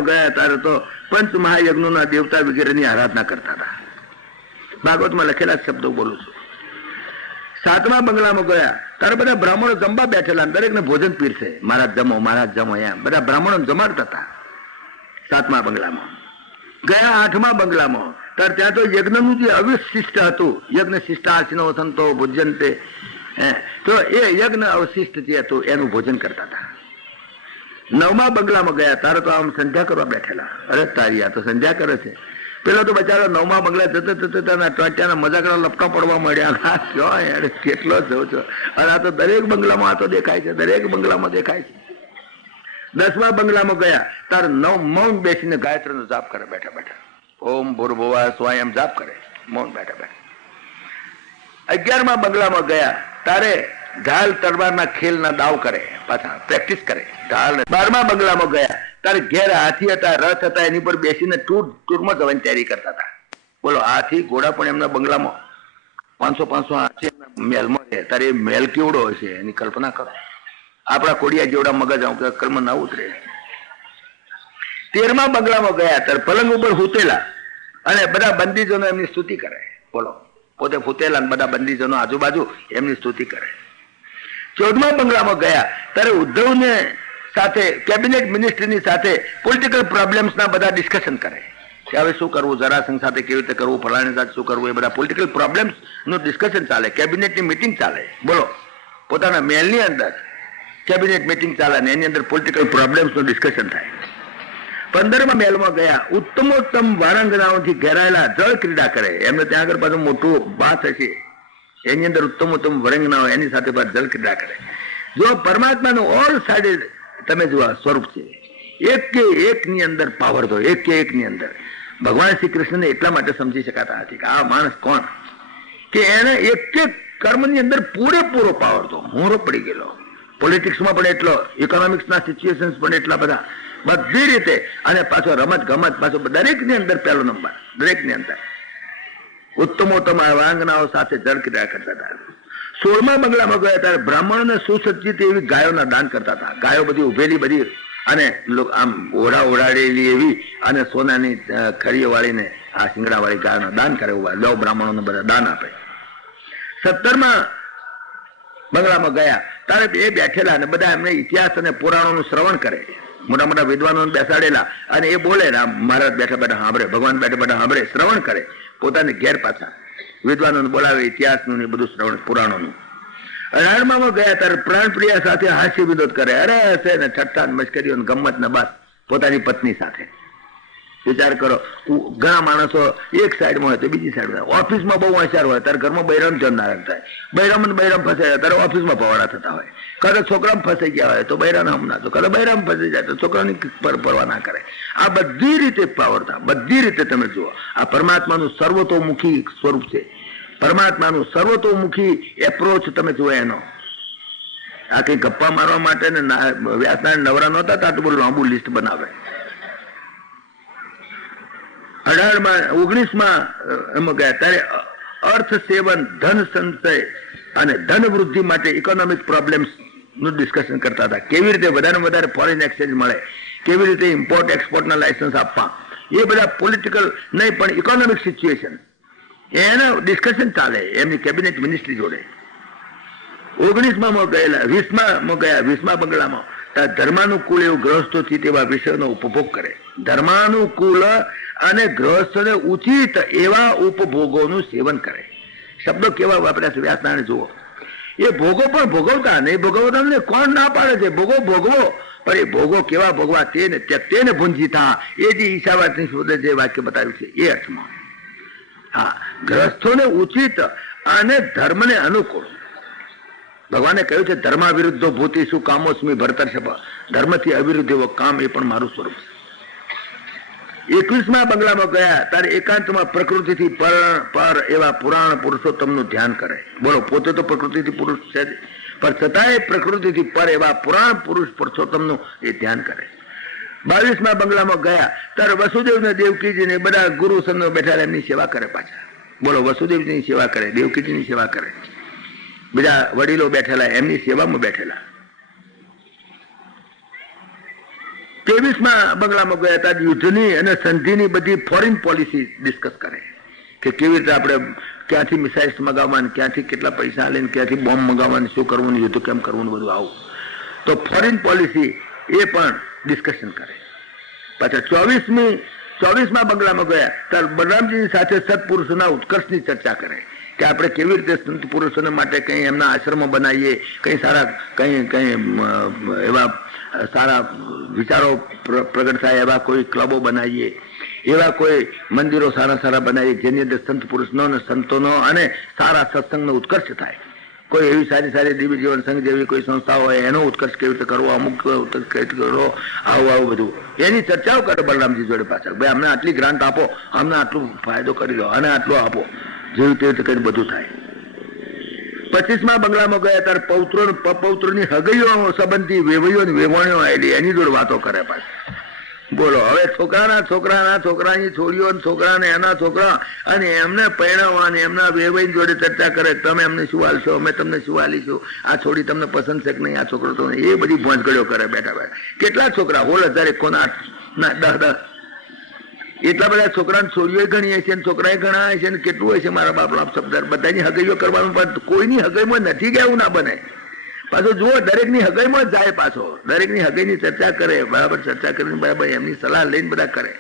ગયા ત્યારે તો પંચ મહાયજ્ઞોના દેવતા વગેરેની આરાધના કરતા હતા. ભાગવતમાં લખેલા શબ્દો બોલું છું. સાતમા બંગલામાં ગયા ત્યારે બધા બ્રાહ્મણો જમવા બેઠેલા, દરેક ને ભોજન પીરસે. મહારાજ જમો એમ બધા બ્રાહ્મણો જમાડતા હતા. સાતમા બંગલામાં ગયા. આઠમા બંગલામાં ત્યારે ત્યાં તો યજ્ઞનું જે અવશિષ્ટ હતું, યજ્ઞ શિષ્ટાશીનો સંતો ભોજનતે, તો એ યજ્ઞ અવશિષ્ટ જે હતું એનું ભોજન કરતા હતા. નવમા બંગલામાં ગયા ત્યારે તો આમ સંધ્યા કરવા બેઠેલા. અરે તારી આ તો સંધ્યા કરે છે. પેલો તો બચારો નવમા બંગલા જતા ટોટિયાના મજાકડા લપટા પડવા મળ્યા. કેટલો જવું છો. અને આ તો દરેક બંગલામાં આ તો દેખાય છે, દરેક બંગલામાં દેખાય છે. દસમા બંગલામાં ગયા તારે મૌન બેસીને ગાયત્રીનો જાપ કરે બેઠા બેઠા. ઓમ ભૂર્ભુવઃ સ્વઃ એમ જાપ કરે મૌન બેઠા બેઠા. 11મા બંગલામાં ગયા તારે ઢાલ તલવારના ખેલના દાવ કરે, પાછા પ્રેક્ટિસ કરે ઢાલ. 12મા બંગલામાં ગયા તારે ઘેર હાથી હતા, રથ હતા, એની પર બેસીને ટૂરમાં જવાની તૈયારી કરતા હતા. બોલો, હાથી ઘોડા પણ એમના બંગલામાં 500 હાથી મહેલમાં રહે. તારે એ મહેલ કેવડો હશે એની કલ્પના કરો. આપણા કોડિયા જેવડા મગજ કર્મ ના ઉતરે. 13મા બંગલામાં ગયા ત્યારે પલંગ ઉપર ફૂટેલા અને બધા બંદીજનો એમની સ્તુતિ કરે. બોલો, પોતે ફૂટેલા બધા બંદીજનો આજુબાજુ એમની સ્તુતિ કરે. 14મા બંગલામાં ગયા ત્યારે ઉદ્ધવને સાથે કેબિનેટ મિનિસ્ટ્રીની સાથે પોલિટિકલ પ્રોબ્લેમ્સના બધા ડિસ્કશન કરે કે હવે શું કરવું, જરાસંઘ સાથે કેવી રીતે કરવું, ફલાણી સાથે શું કરવું, એ બધા પોલિટિકલ પ્રોબ્લેમ્સ નું ડિસ્કશન ચાલે. કેબિનેટની મિટિંગ ચાલે. બોલો, પોતાના મહેલની અંદર કેબિનેટ મિટિંગ ચાલે ને એની અંદર પોલિટિકલ પ્રોબ્લેમ્સ નું ડિસ્કશન થાય. 15મા મહેલમાં ગયા ઉત્તમોત્તમ વારાંગનાઓથી ઘેરાયેલા જળ ક્રીડા કરે. એમને ત્યાં આગળ પાછું મોટું બાથ હશે, એની અંદર ઉત્તમોત્તમ વરંગનાઓ એની સાથે પાછું જળ ક્રીડા કરે. જો પરમાત્માનું ઓલ સાઇડેડ તમે જુઓ સ્વરૂપ છે. એક કે એક ની અંદર પાવર તો એક કે એક ની અંદર. ભગવાન શ્રી કૃષ્ણને એટલા માટે સમજી શકાતા નથી કે આ માણસ કોણ, કે એને એક એક કર્મની અંદર પૂરેપૂરો પાવર તો મોરો પડી ગયેલો. પોલિટિક્સમાં પણ એટલો, ઇકોનોમિક્સના સિચ્યુએશન્સ પણ એટલા બધા, બધી રીતે. અને પાછો રમત ગમત પાછો દરેકની અંદર પહેલો નંબર, દરેકની અંદર ઉત્તમોત્તમ વાંગનાઓ સાથે જળ ક્રિયા કરતા હતા. 16મા બંગલામાં ગયા ત્યારે બ્રાહ્મણોને સુસજ્જિત એવી ગાયોના દાન કરતા હતા. ગાયો બધી ઉભેલી બધી અને આમ ઓઢાડેલી એવી અને સોનાની ખરીઓ વાળીને આ શિંગડા વાળી ગાયોના દાન કરે. લવ બ્રાહ્મણોને બધા દાન આપે. 17મા બંગલામાં ગયા ત્યારે એ બેઠેલા અને બધા એમને ઇતિહાસ અને પુરાણોનું શ્રવણ કરે. મોટા મોટા વિદ્વાનો બેસાડેલા અને એ બોલે ને મહારાજ બેઠા બેઠા સાંભળે, ભગવાન બેઠા બેઠા સાંભળે, શ્રવણ કરે. પોતાની ઘેર પાછા વિદ્વાનોને બોલાવે, ઇતિહાસનું ને બધું શ્રવણ, પુરાણોનું. 18માં ગયા ત્યારે પ્રાણપ્રિયા સાથે હાસ્ય વિનોદ કરે, અરે હશે ને ઠઠ્ઠા મશ્કરીઓ ગમત ને બસ પોતાની પત્ની સાથે. વિચાર કરો, ઘણા માણસો એક સાઈડમાં હોય તો બીજી સાઈડ, ઓફિસમાં બહુ હોશિયાર હોય ત્યારે ઘરમાં બૈરામ જમનારાયણ થાય, બૈરામ ફસાય ત્યારે ઓફિસમાં પવાડા થતા હોય, કદાચ છોકરામાં ફસાઈ ગયા હોય તો બૈરાને હમ ના તો, કદાચ બૈરામ ફસાઈ જાય તો છોકરાની પરવા ના કરે. આ બધી રીતે પાવરતા, બધી રીતે તમે જુઓ, આ પરમાત્માનું સર્વતોમુખી સ્વરૂપ છે, પરમાત્માનું સર્વતોમુખી એપ્રોચ તમે જુઓ એનો. આ કઈ ગપ્પા મારવા માટે ને વ્યાસનારાયણ નવરા નહોતા તો આટલું બધું લાંબુ લિસ્ટ બનાવે. 19માં એમાં ગયા ત્યારે અર્થ સેવન, ધન સંચય અને ધન વૃદ્ધિ માટે ઇકોનોમિક પ્રોબ્લેમ્સ નું ડિસ્કશન કરતા હતા. કેવી રીતે વધારે ફોરેન એક્સચેન્જ મળે, કેવી રીતે ઇમ્પોર્ટ એક્સપોર્ટના લાયસન્સ આપવા, એ બધા પોલિટિકલ નહીં પણ ઇકોનોમિક સિચ્યુએશન એના ડિસ્કશન ચાલે એમની કેબિનેટ મિનિસ્ટ્રી જોડે. 19માં ગયેલા, 20માં ગયા, 20મા બંગલામાં ધર્માનુકૂળ એવું ગ્રહસ્થોથી તેવા વિષયોનો ઉપભોગ કરે. ધર્માનુકૂળ અને ગ્રહસ્થોને ઉચિત એવા ઉપભોગોનું સેવન કરે. શબ્દો કેવા વાપર્યા છે વ્યાસનારાયણ જુઓ. એ ભોગો પણ ભોગવતા નહીં, ભોગવતા ને કોણ ના પાડે છે, ભોગો ભોગવો, પણ એ ભોગો કેવા ભોગવા તેને તેને ભુંજીતા, એ જે ઈશાવાદની શોધે જે વાક્ય બતાવ્યું છે એ અર્થમાં. હા, ગ્રસ્થોને ઉચિત અને ધર્મને અનુકૂળ. ભગવાને કહ્યું છે ધર્મા વિરુદ્ધો ભૂતિ શું કામોસ્મી ભરતર્ષભ, ધર્મથી અવિરુદ્ધ એવો કામ એ પણ મારું સ્વરૂપ છે. 21મા બંગલામાં ગયા ત્યારે એકાંતમાં પ્રકૃતિથી પર એવા પુરાણ પુરુષોત્તમનું ધ્યાન કરે. બોલો, પોતે તો પ્રકૃતિથી પુરુષ છે પણ છતાંય પ્રકૃતિથી પર એવા પુરાણ પુરુષ પુરુષોત્તમનું એ ધ્યાન કરે. 22મા બંગલામાં ગયા ત્યારે વસુદેવ ને દેવકીજી ને બધા ગુરુ સંતો બેઠા એમની સેવા કરે પાછા. બોલો, વસુદેવજીની સેવા કરે, દેવકીજીની સેવા કરે, બધા વડીલો બેઠેલા એમની સેવામાં બેઠેલા. 23મા બંગલામાં ગયા હતા યુદ્ધની અને સંધિની બધી ફોરેન પોલિસી ડિસ્કસ કરે કે કેવી રીતે આપણે ક્યાંથી મિસાઇલ્સ મગાવવાની, ક્યાંથી કેટલા પૈસા લઈને ક્યાંથી બોમ્બ મગાવવાની, શું કરવું, યુદ્ધ કેમ કરવું, બધું આવું. તો ફોરેન પોલિસી એ પણ ડિસ્કશન કરે. પાછા 24મા બંગલામાં ગયા ત્યારે બલરામજીની સાથે સત્પુરુષોના ઉત્કર્ષની ચર્ચા કરે કે આપણે કેવી રીતે સંત પુરુષોને માટે કંઈ એમના આશ્રમો બનાવીએ, કંઈ સારા કંઈ એવા સારા વિચારો પ્રગટ થાય એવા કોઈ ક્લબો બનાવીએ, એવા કોઈ મંદિરો સારા બનાવીએ જેની અંદર સંત પુરુષનો અને સંતોનો અને સારા સત્સંગનો ઉત્કર્ષ થાય. કોઈ એવી સારી દિવ્ય જીવન સંઘ જેવી કોઈ સંસ્થા હોય એનો ઉત્કર્ષ કેવી રીતે કરવો, અમુક ઉત્કર્ષ કેવી રીતે કરવો, આવું બધું એની ચર્ચાઓ કરે બલરામજી જોડે પાછળ. ભાઈ અમને આટલી ગ્રાન્ટ આપો, અમને આટલું ફાયદો કરી દો અને આટલું આપો, જેવી તેવી રીતે કઈ બધું થાય. 25મા બંગલામાં ગયા ત્યારે પૌત્રોની હગઈઓ સંબંધી વેવણીઓ આવેલી એની જોડે વાતો કરે પાછી. બોલો, હવે છોકરાની છોડીઓ, છોકરાને એના છોકરા અને એમને પરણાવવા અને એમના વેવાઈ જોડે ચર્ચા કરે, તમે એમને શું હાલશો, અમે તમને શું હાલીશું, આ છોડી તમને પસંદ છે કે નહીં, આ છોકરો તો એ બધી ભોંચગળીઓ કરે બેઠા. કેટલા છોકરા, 16,000 કોના 10 એટલા બધા છોકરાને છોડીઓ ગણી છે, છોકરાએ ગણા છે, કેટલું હોય છે મારા બાપ શબ્દ. બધાની હગઈઓ કરવાનું, પણ કોઈની હગઈમાં નથી ગયા એવું ના બને. પાછો જુઓ, દરેકની હગઈમાં જ જાય, પાછો દરેકની હગઈની ચર્ચા કરે, બરાબર ચર્ચા કરીને બરાબર એમની સલાહ લઈને બધા કરે.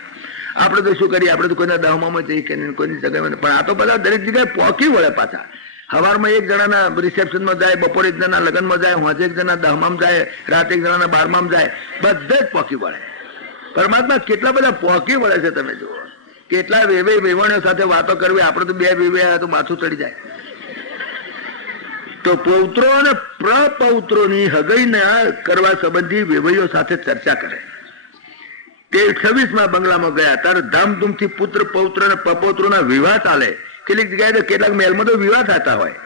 આપણે તો શું કરીએ, આપણે તો કોઈના દહમામાં જઈએ કે કોઈની જગ્યામાં, પણ આ તો બધા દરેક જગ્યાએ પહોંચી વળે પાછા. સવારમાં એક જણાના રિસેપ્શનમાં જાય, બપોરે એક જણા લગ્નમાં જાય, હોજે એક જણા દહમામાં જાય, રાતે એક જણાના 12માં જાય, બધે જ પહોંચી વળે. પરમાત્મા કેટલા બધા પહોંચી વળે છે તમે જુઓ. કેટલા વેવણીઓ સાથે વાતો કરવી, આપણે તો 2 વેવાયા તો માથું ચડી જાય. તો પૌત્રો અને પ્રપૌત્રોની હગઈના કરવા સંબંધી વેવઈઓ સાથે ચર્ચા કરે. તે 26મા બંગલામાં ગયા ત્યારે ધામધૂમથી પુત્ર પૌત્ર અને પ્રપૌત્રોના વિવાહ ચાલે. કેટલીક જગ્યાએ કેટલાક મહેલમાં તો વિવાહ થતા હોય.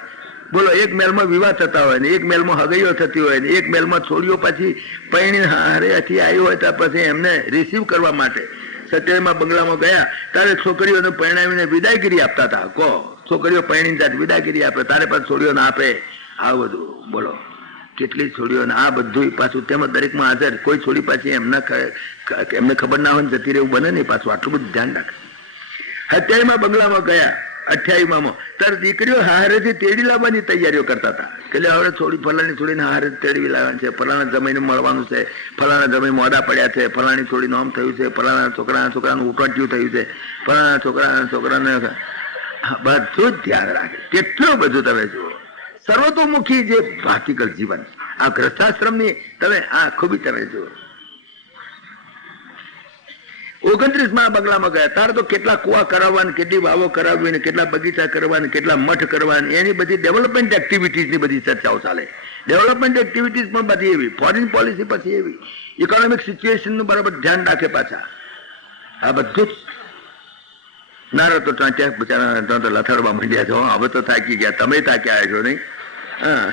બોલો, એક મહેલમાં વિવાહ થતા હોય ને એક મહેલમાં હગઈઓ થતી હોય ને એક મહેલમાં છોડીઓ પાછી પૈણી હારેથી આવી હોય તો પછી એમને રિસીવ કરવા માટે 27મા બંગલામાં ગયા ત્યારે છોકરીઓને પરણાવીને વિદાયગીરી આપતા હતા. કહો, છોકરીઓ પરણીને જાત વિદાયગીરી આપે, તારે પાછું છોડીઓને આપે, આ બધું. બોલો, કેટલી છોડીઓને આ બધું પાછું તેમાં દરેકમાં હાજર. કોઈ છોડી પાછી એમને ખબર ના હોય જતી રહેવું બને નહીં, પાછું આટલું બધું ધ્યાન રાખે. 27મા બંગલામાં ગયા 28માં ત્યારે દીકરીઓ હારેથી તેડી લાવવાની તૈયારીઓ કરતા હતા કે હવે ફલાણી છોડીને હારે તેડી લાવવાની છે, ફલાણા જમીને મળવાનું છે, ફલાણા જમીન મોડા પડ્યા છે, ફલાણી છોડી નોમ થયું છે, ફલાણા છોકરાનું ઉટવાટ્યું થયું છે, ફલાણા છોકરાને બધું જ ધ્યાન રાખે. કેટલું બધું તમે જુઓ, સર્વતોમુખી જે પ્રેક્ટિકલ જીવન. આ ગ્રસ્થાશ્રમની તમે આ ખૂબી તમે જુઓ. 29માં બંગલામાં ગયા તારે તો કેટલા કુવા કરાવવા, કેટલી વાવો કરાવવી, કેટલા બગીચા કરવા, કેટલા મઠ કરવા, એની બધી ડેવલપમેન્ટ એક્ટિવિટીઝની બધી ચર્ચાઓ ચાલે. ડેવલપમેન્ટ એક્ટિવિટીઝ પણ બધી એવી, ફોરેન પોલિસી પછી એવી, ઇકોનોમિક સિચ્યુએશનનું બરાબર ધ્યાન રાખે પાછા. આ બધું જ નારદ તો ત્યાં બિચારા તો લથડવા માંડ્યા છો. હવે તો થાકી ગયા, તમે થાક્યા છો નહીં? હા.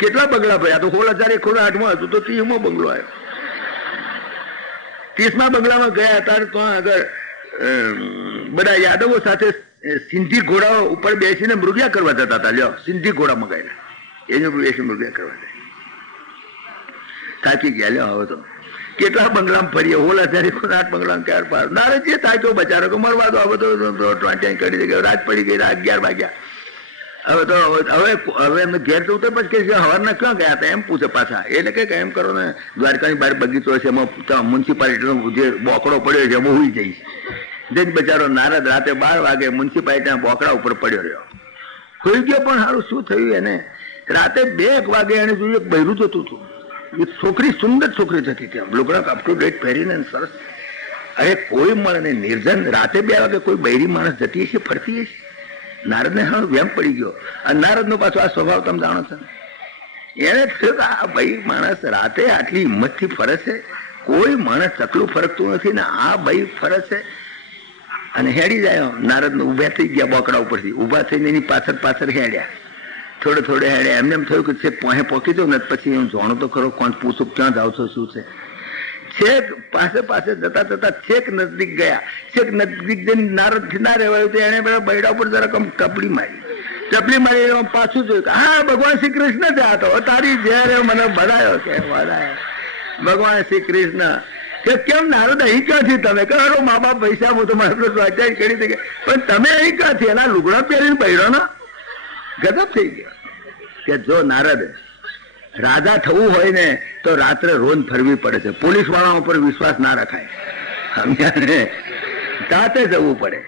કેટલા બંગલા ભાઈ? આ તો 16,108 હતું તો 30મો બંગલો આવ્યો. 30મા બંગલામાં ગયા ત્યારે તો આગળ બધા યાદવો સાથે સિંધી ઘોડાઓ ઉપર બેસીને મૃગ્યા કરવા જતા હતા. લ્યો, સિંધી ઘોડા મગાયેલા, એની ઉપર બેસી મૃગ્યા કરવા જાય. થાકી ગયા. લ્યો, હવે તો કેટલા બંગલામાં ફરીએ? 16,108 બંગલામાં ક્યાર પાર. નારદજી થાક્યો બચારો કે મરવા દો, હવે તો 20 કરી દે. રાત પડી ગઈ, રાત 11 વાગ્યા. હવે તો હવે એમને ઘેર જવું તો પછી કે હવારના ક્યાં ગયા હતા એમ પૂછે પાછા. એટલે કે એમ કરો ને, દ્વારકાની બહાર બગીચો છે, એમાં મ્યુનિસિપાલિટીનો જે બોકડો પડ્યો છે એમાં હોઈ જઈશ. જે બચારો નારદ રાતે 12 વાગે મ્યુનિસિપાલિટીના બોકડા ઉપર પડ્યો રહ્યો. હોઈ ગયો. પણ સારું શું થયું એને? રાતે 2 વાગે એને જોયું એક બૈરું જતું હતું. એ છોકરી સુંદર છોકરી જતી ત્યાં, લુગડા અપ ટુ ડેટ પહેરીને સરસ. અરે કોઈ મળે નહીં, નિર્જન. રાતે 2 વાગે કોઈ બૈરી માણસ જતી હશે, ફરતી હશે. નારદને હા વેમ પડી ગયો. અને નારદનો પાછો આ સ્વભાવ તમે જાણો છો. એને થયું કે આ ભાઈ માણસ રાતે આટલી હિંમતથી ફરે છે, કોઈ માણસ ચકલું ફરકતું નથી ને આ ભાઈ ફરે છે. અને હેડી જાય. નારદ ઉભા થઈ ગયા બોકડા ઉપરથી, ઉભા થઈને એની પાછળ હેડ્યા. થોડે હેડ્યા. એમને એમ થયું કે છે પોહે પોકી દઉં ને પછી હું જાણું તો ખરો, કોણ પૂછું ક્યાં જાવ છો, શું છે. છેક પાસે જતા છેક નજદીક ગયા. છેક નજદીક જઈને નારદ થી ના રહેવાયું તો એને બધા બૈડા ઉપર જરાક ટપલી મારી પાછું જોયું. હા, ભગવાન શ્રી કૃષ્ણ જ હતો. તારી જયારે મને બનાયો કે ભગવાન શ્રી કૃષ્ણ કે કેમ નારદ અહીં ક્યાંથી તમે? કહો મા બાપ પૈસા હું તમારે સ્વાધ્યાય કરી દે, પણ તમે અહીં ક્યાંથી? એના લુગડા પહેરીને બૈરો ના ગજબ થઈ ગયો. કે જો નારદ રાજા થવું હોય ને તો રાત્રે રોજ ફરવી પડે છે. પોલીસ વાળા ઉપર વિશ્વાસ ના રખાય, સમજ્યા? તાતે જવું પડે.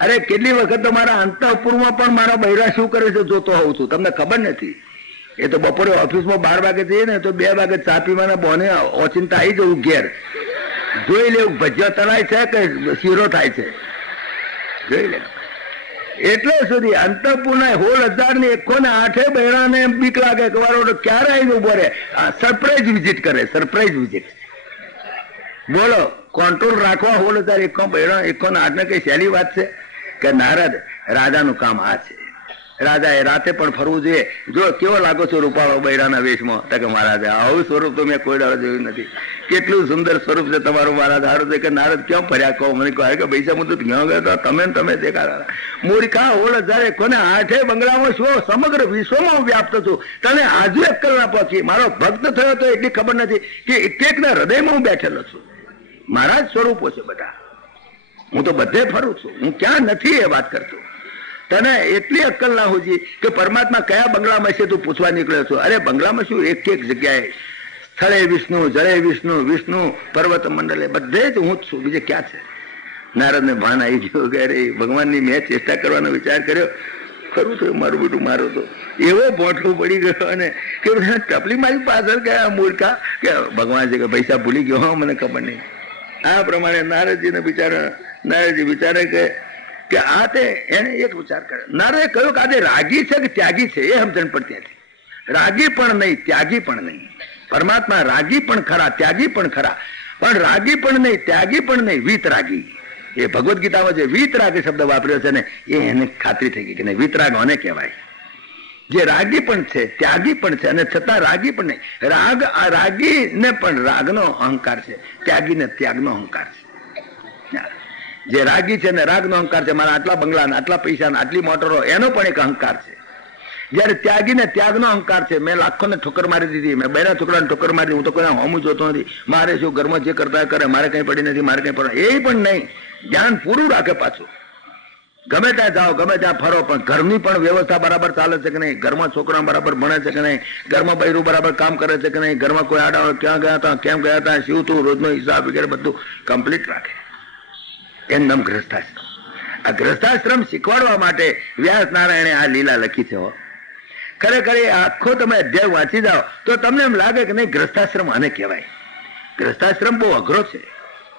અરે કેટલી વખત તો મારા અંતઃપુરમાં પણ મારા બૈરા શું કરે છે જોતો હોઉં છું. તમને ખબર નથી. એ તો બપોરે ઓફિસમાં 12 વાગે જઈએ ને તો 2 વાગે ચા પીવાના બોને ઓચિંતા આવી જવું ઘેર, જોઈ લેવું ભજીયા તળાય છે કે શીરો થાય છે, જોઈ લે. એટલે સુધી અંતઃપુરના 16,108 બહેરાને બીક લાગે કે વારો ક્યારે આવીને ઉભો રહે. સરપ્રાઈઝ વિઝિટ કરે, સરપ્રાઈઝ વિઝિટ. બોલો, કોન્ટ્રોલ રાખવા 16,108 ને કઈ સહેલી વાત છે? કે નારદ રાજાનું કામ આ છે. રાજાએ રાતે પણ ફરવું જોઈએ. જો કેવો લાગો છો રૂપાળો બૈરાના વેશમાં? તો કે મહારાજ આવું સ્વરૂપ તો મેં કોઈ દાડો જોયું નથી. કેટલું સુંદર સ્વરૂપ છે તમારું મહારાજ. સારું છે કે નારદ ક્યાં ફર્યા? કહો મને કહે કે પૈસા હું તો ક્યાં ગયો હતો, તમે દેખાડા. મૂર્ખા, 16,108 બંગલામાં શું સમગ્ર વિશ્વમાં વ્યાપ્ત છું. તને આજુ અક્કલ ના પહોંચી. મારો ભક્ત થયો તો એટલી ખબર નથી કે એકના હૃદયમાં હું બેઠેલો છું. મારા જ સ્વરૂપો છે બધા. હું તો બધે ફરું છું, હું ક્યાં નથી એ વાત કરતો. તને એટલી અક્કલ ના હોજી કે પરમાત્મા કયા બંગલામાં છે તું પૂછવા નીકળ્યો છો? અરે બંગલામાં શું, એક જગ્યાએ સ્થળે વિષ્ણુ, જળે વિષ્ણુ, વિષ્ણુ પર્વત મંડલે બધે જ હું જ છું. બીજે ક્યાં છે? નારદને ભાન આવી ગયું કે અરે ભગવાનની મેં ચેષ્ટા કરવાનો વિચાર કર્યો, ખરું થયું મારું બેટું. મારું તો એવો ભોંઠો પડી ગયો અને કે ટપલી મારી પાછળ ગયા મૂર્ખા કે ભગવાન છે કે પૈસા ભૂલી ગયો. હા, મને ખબર નહીં. આ પ્રમાણે નારદજી વિચારે કે આ તે એને એક વિચાર કરે. નારદે કહ્યું કે આજે રાગી છે કે ત્યાગી છે એ સમજણ પડતી હતી. રાગી પણ નહીં, ત્યાગી પણ નહીં. પરમાત્મા રાગી પણ ખરા, ત્યાગી પણ ખરા, પણ રાગી પણ નહીં, ત્યાગી પણ નહીં, વીતરાગી. એ ભગવદ્ ગીતામાં જે વીતરાગી શબ્દ વાપર્યો છે ને એ એને ખાતરી થઈ ગઈ કે નહીં, વીતરાગ કોને કહેવાય? જે રાગી પણ છે, ત્યાગી પણ છે, અને છતાં રાગી પણ નહીં. રાગ, આ રાગી ને પણ રાગનો અહંકાર છે, ત્યાગીને ત્યાગનો અહંકાર છે. જે રાગી છે ને રાગનો અહંકાર છે, મારા આટલા બંગલા, આટલા પૈસા, આટલી મોટરો, એનો પણ એક અહંકાર છે. જયારે ત્યાગીને ત્યાગનો અહંકાર છે. મેં લાખોને ઠોકર મારી દીધી, મેં બેના છોકરાને ઠોકર મારી, હું તો કોઈ હોમું જોતો નથી, મારે શું ઘરમાં જે કરતા કરે, મારે કઈ પડી નથી, મારે કઈ પડ, એ પણ નહીં. ધ્યાન પૂરું રાખે પાછું. ગમે ત્યાં જાઓ, ગમે ત્યાં ફરો, પણ ઘરની પણ વ્યવસ્થા બરાબર ચાલે છે કે નહીં, ઘરમાં છોકરા બરાબર ભણે છે કે નહીં, ઘરમાં બૈરું બરાબર કામ કરે છે કે નહીં, ઘરમાં કોઈ આડા ક્યાં ગયા હતા, કેમ ગયા હતા, શું તું રોજનો હિસાબ વગેરે બધું કમ્પ્લીટ રાખે. એમ નામ ગ્રસ્તાશ્રમ. આ ગ્રસ્થાશ્રમ શીખવાડવા માટે વ્યાસ નારાયણે આ લીલા લખી છે. ખરેખર એ આખો તમે અધ્યાય વાંચી જાઓ તો તમને એમ લાગે કે નહીં, ગ્રસ્થાશ્રમ આને કહેવાય. ગ્રસ્થાશ્રમ બહુ અઘરો છે.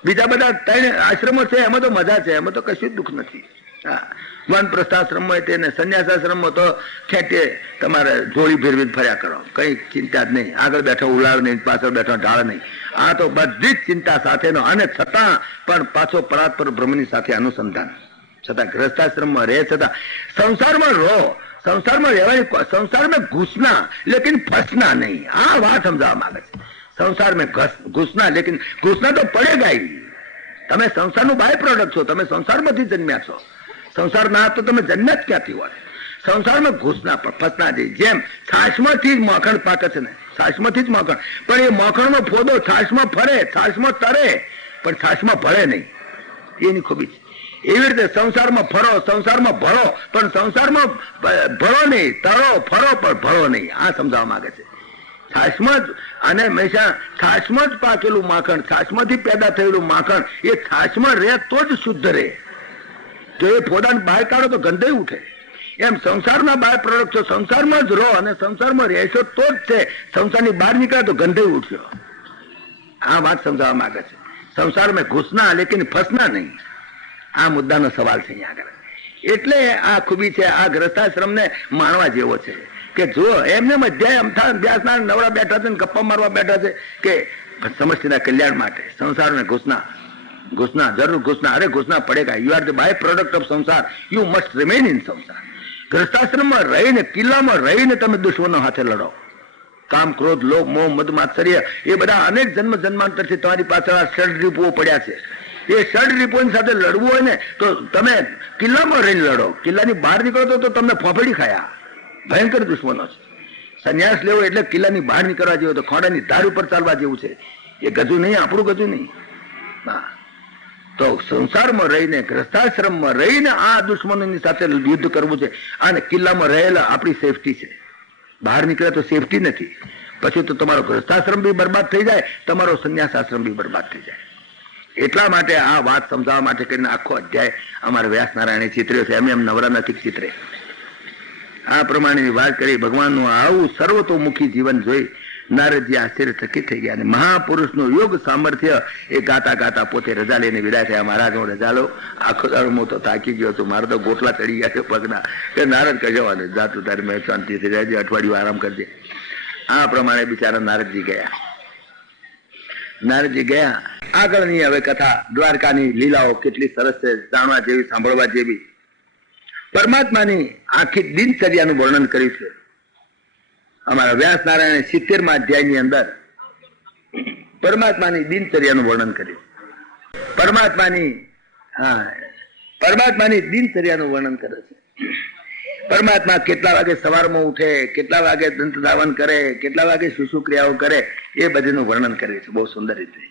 બીજા બધા 3 આશ્રમો છે એમાં તો મજા છે, એમાં તો કશું જ દુઃખ નથી. હા, વન પ્રસ્થાશ્રમ હોય તેને, સંન્યાસાશ્રમમાં તો ખેંચે તમારે જોડી ફેરવી ફર્યા કરો, કઈ ચિંતા જ નહીં. આગળ બેઠો ઉલાવ નહીં, પાછળ બેઠો ઢાળ નહીં. આ તો બધી જ ચિંતા સાથેનો, અને છતાં પણ પાછો પરાત્પર બ્રહ્મની સાથે અનુસંધાન. છતાં ગ્રસ્થાશ્રમમાં રહે, છતાં સંસારમાં રહો, સંસારમાં રહેવાની, સંસારમાં ઘૂસના લેकिन ફસના નહીં. આ વાત સમજાવવા માંગે છે. સંસાર में घुसना लेकिन घुसना तो पड़ेगा ही. તમે સંસારનું બાય પ્રોડક્ટ છો, તમે સંસારમાંથી જન્મ્યા છો. સંસાર ના તો તમે જન્મ્યા જ ક્યાંથી હોય. સંસારમાં ઘૂસના પણ ફસના જઈ. જેમ છાશમાંથી જ માખણ પાકે છે ને, છાશમાંથી જ માખણ, પણ એ માખણનો ફોદો છાશમાં ફરે, છાશમાં તરે, પણ છાશમાં ભળે નહીં. એની ખૂબી છે. એવી રીતે સંસારમાં ફરો, સંસારમાં ભળો, પણ સંસારમાં ભળો નહીં, તરો ફરો પણ ભળો નહીં. આ સમજાવવા માંગે છે. છાશમાં જ, અને હંમેશા છાશમાં જ પાકેલું માખણ, છાશમાંથી પેદા થયેલું માખણ એ છાશમાં રહે તો જ શુદ્ધ રહે. જો એ ફોદાને બહાર કાઢો તો ગંધાઈ ઉઠે. એમ સંસારના બાય પ્રોડક્ટ છો, સંસારમાં જ રહો અને સંસારમાં રહેશો તો જ છે. સંસારની બહાર નીકળે તો ગંધાઈ ઉઠ્યો. આ વાત સમજાવવા માંગે છે. સંસારમાં ઘૂસના લેकिन ફસના નહીં. આ મુદ્દાનો સવાલ છે અહીંયા આગળ. એટલે આ ખૂબી છે. આ ગ્રસ્થાશ્રમને માણવા જેવો છે કે જો એમને અધ્યાય અમથા અભ્યાસના નવરા બેઠા છે, ગપ્પા મારવા બેઠા છે કે સમષ્ટિના કલ્યાણ માટે. સંસારને ઘૂસના, ઘૂસના જરૂર ઘૂસના, અરે ઘૂસના પડેગા. You are the by product of sansar, you must remain in sansar. ગ્રસ્થાશ્રમમાં રહીને, કિલ્લામાં રહીને તમે દુશ્મનો હાથે લડો. કામ, ક્રોધ, લોભ, મોહ, મદ, માત્સર્ય એ બધા અનેક જન્મ જન્માંતરથી તમારી પાછળ આ ષડરીપુઓ પડ્યા છે. એ ષડરીપોની સાથે લડવું હોય ને તો તમે કિલ્લામાં રહીને લડો. કિલ્લાની બહાર નીકળો તો તમને ફોફડી ખાયા. ભયંકર દુશ્મનો છે. સંન્યાસ લેવો એટલે કિલ્લાની બહાર નીકળવા જેવું, તો ખોડાની ધાર ઉપર ચાલવા જેવું છે. એ ગજુ નહીં, આપણું ગજુ નહીં. હા, તો સંસારમાં રહીને, ગ્રસ્થાશ્રમમાં રહીને આ દુશ્મનોની સાથે યુદ્ધ કરવું છે. અને કિલ્લામાં રહેલા આપણી સેફટી છે. બહાર નીકળે તો સેફટી નથી. પછી તો તમારો ગ્રસ્થાશ્રમ બી બરબાદ થઈ જાય, તમારો સંન્યાસાશ્રમ બી બરબાદ થઈ જાય. એટલા માટે આ વાત સમજાવવા માટે કરીને આખો અધ્યાય અમારે વ્યાસ નારાયણે ચિત્ર્યો છે. એમ નવરા નથી ચિત્રે. આ પ્રમાણેની વાત કરી. ભગવાનનું આવું સર્વતોમુખી જીવન જોઈ નારદજી આશ્ચર્યચકિત થઈ ગયા. અને મહાપુરુષનું યોગ સામર્થ્ય એ ગાતા ગાતા પોતે રજા લઈને વિદાય થયા. મહારાજ હું રજા લો, આખો દાડો હું તો થાકી ગયો છું, મારે તો ગોટલા ચડી ગયા છે પગના. કે નારદ કહેવાનું જાતું તારે મેં શાંતિથી રહેજે, અઠવાડિયું આરામ કરજે. આ પ્રમાણે બિચારા નારદજી ગયા. નારદજી ગયા. આગળની હવે કથા, દ્વારકાની લીલાઓ કેટલી સરસ છે, જાણવા જેવી, સાંભળવા જેવી. પરમાત્માની આખી દિનચર્યાનું વર્ણન કર્યું છે અમારા વ્યાસ નારાયણે 70મા અધ્યાયની અંદર. પરમાત્માની દિનચર્યાનું વર્ણન કર્યું. પરમાત્માની દિનચર્યાનું વર્ણન કરે છે. પરમાત્મા કેટલા વાગે સવારમાં ઉઠે, કેટલા વાગે દંત ધાવન કરે, કેટલા વાગે શું શું ક્રિયાઓ કરે, એ બધીનું વર્ણન કર્યું છે બહુ સુંદર રીતે.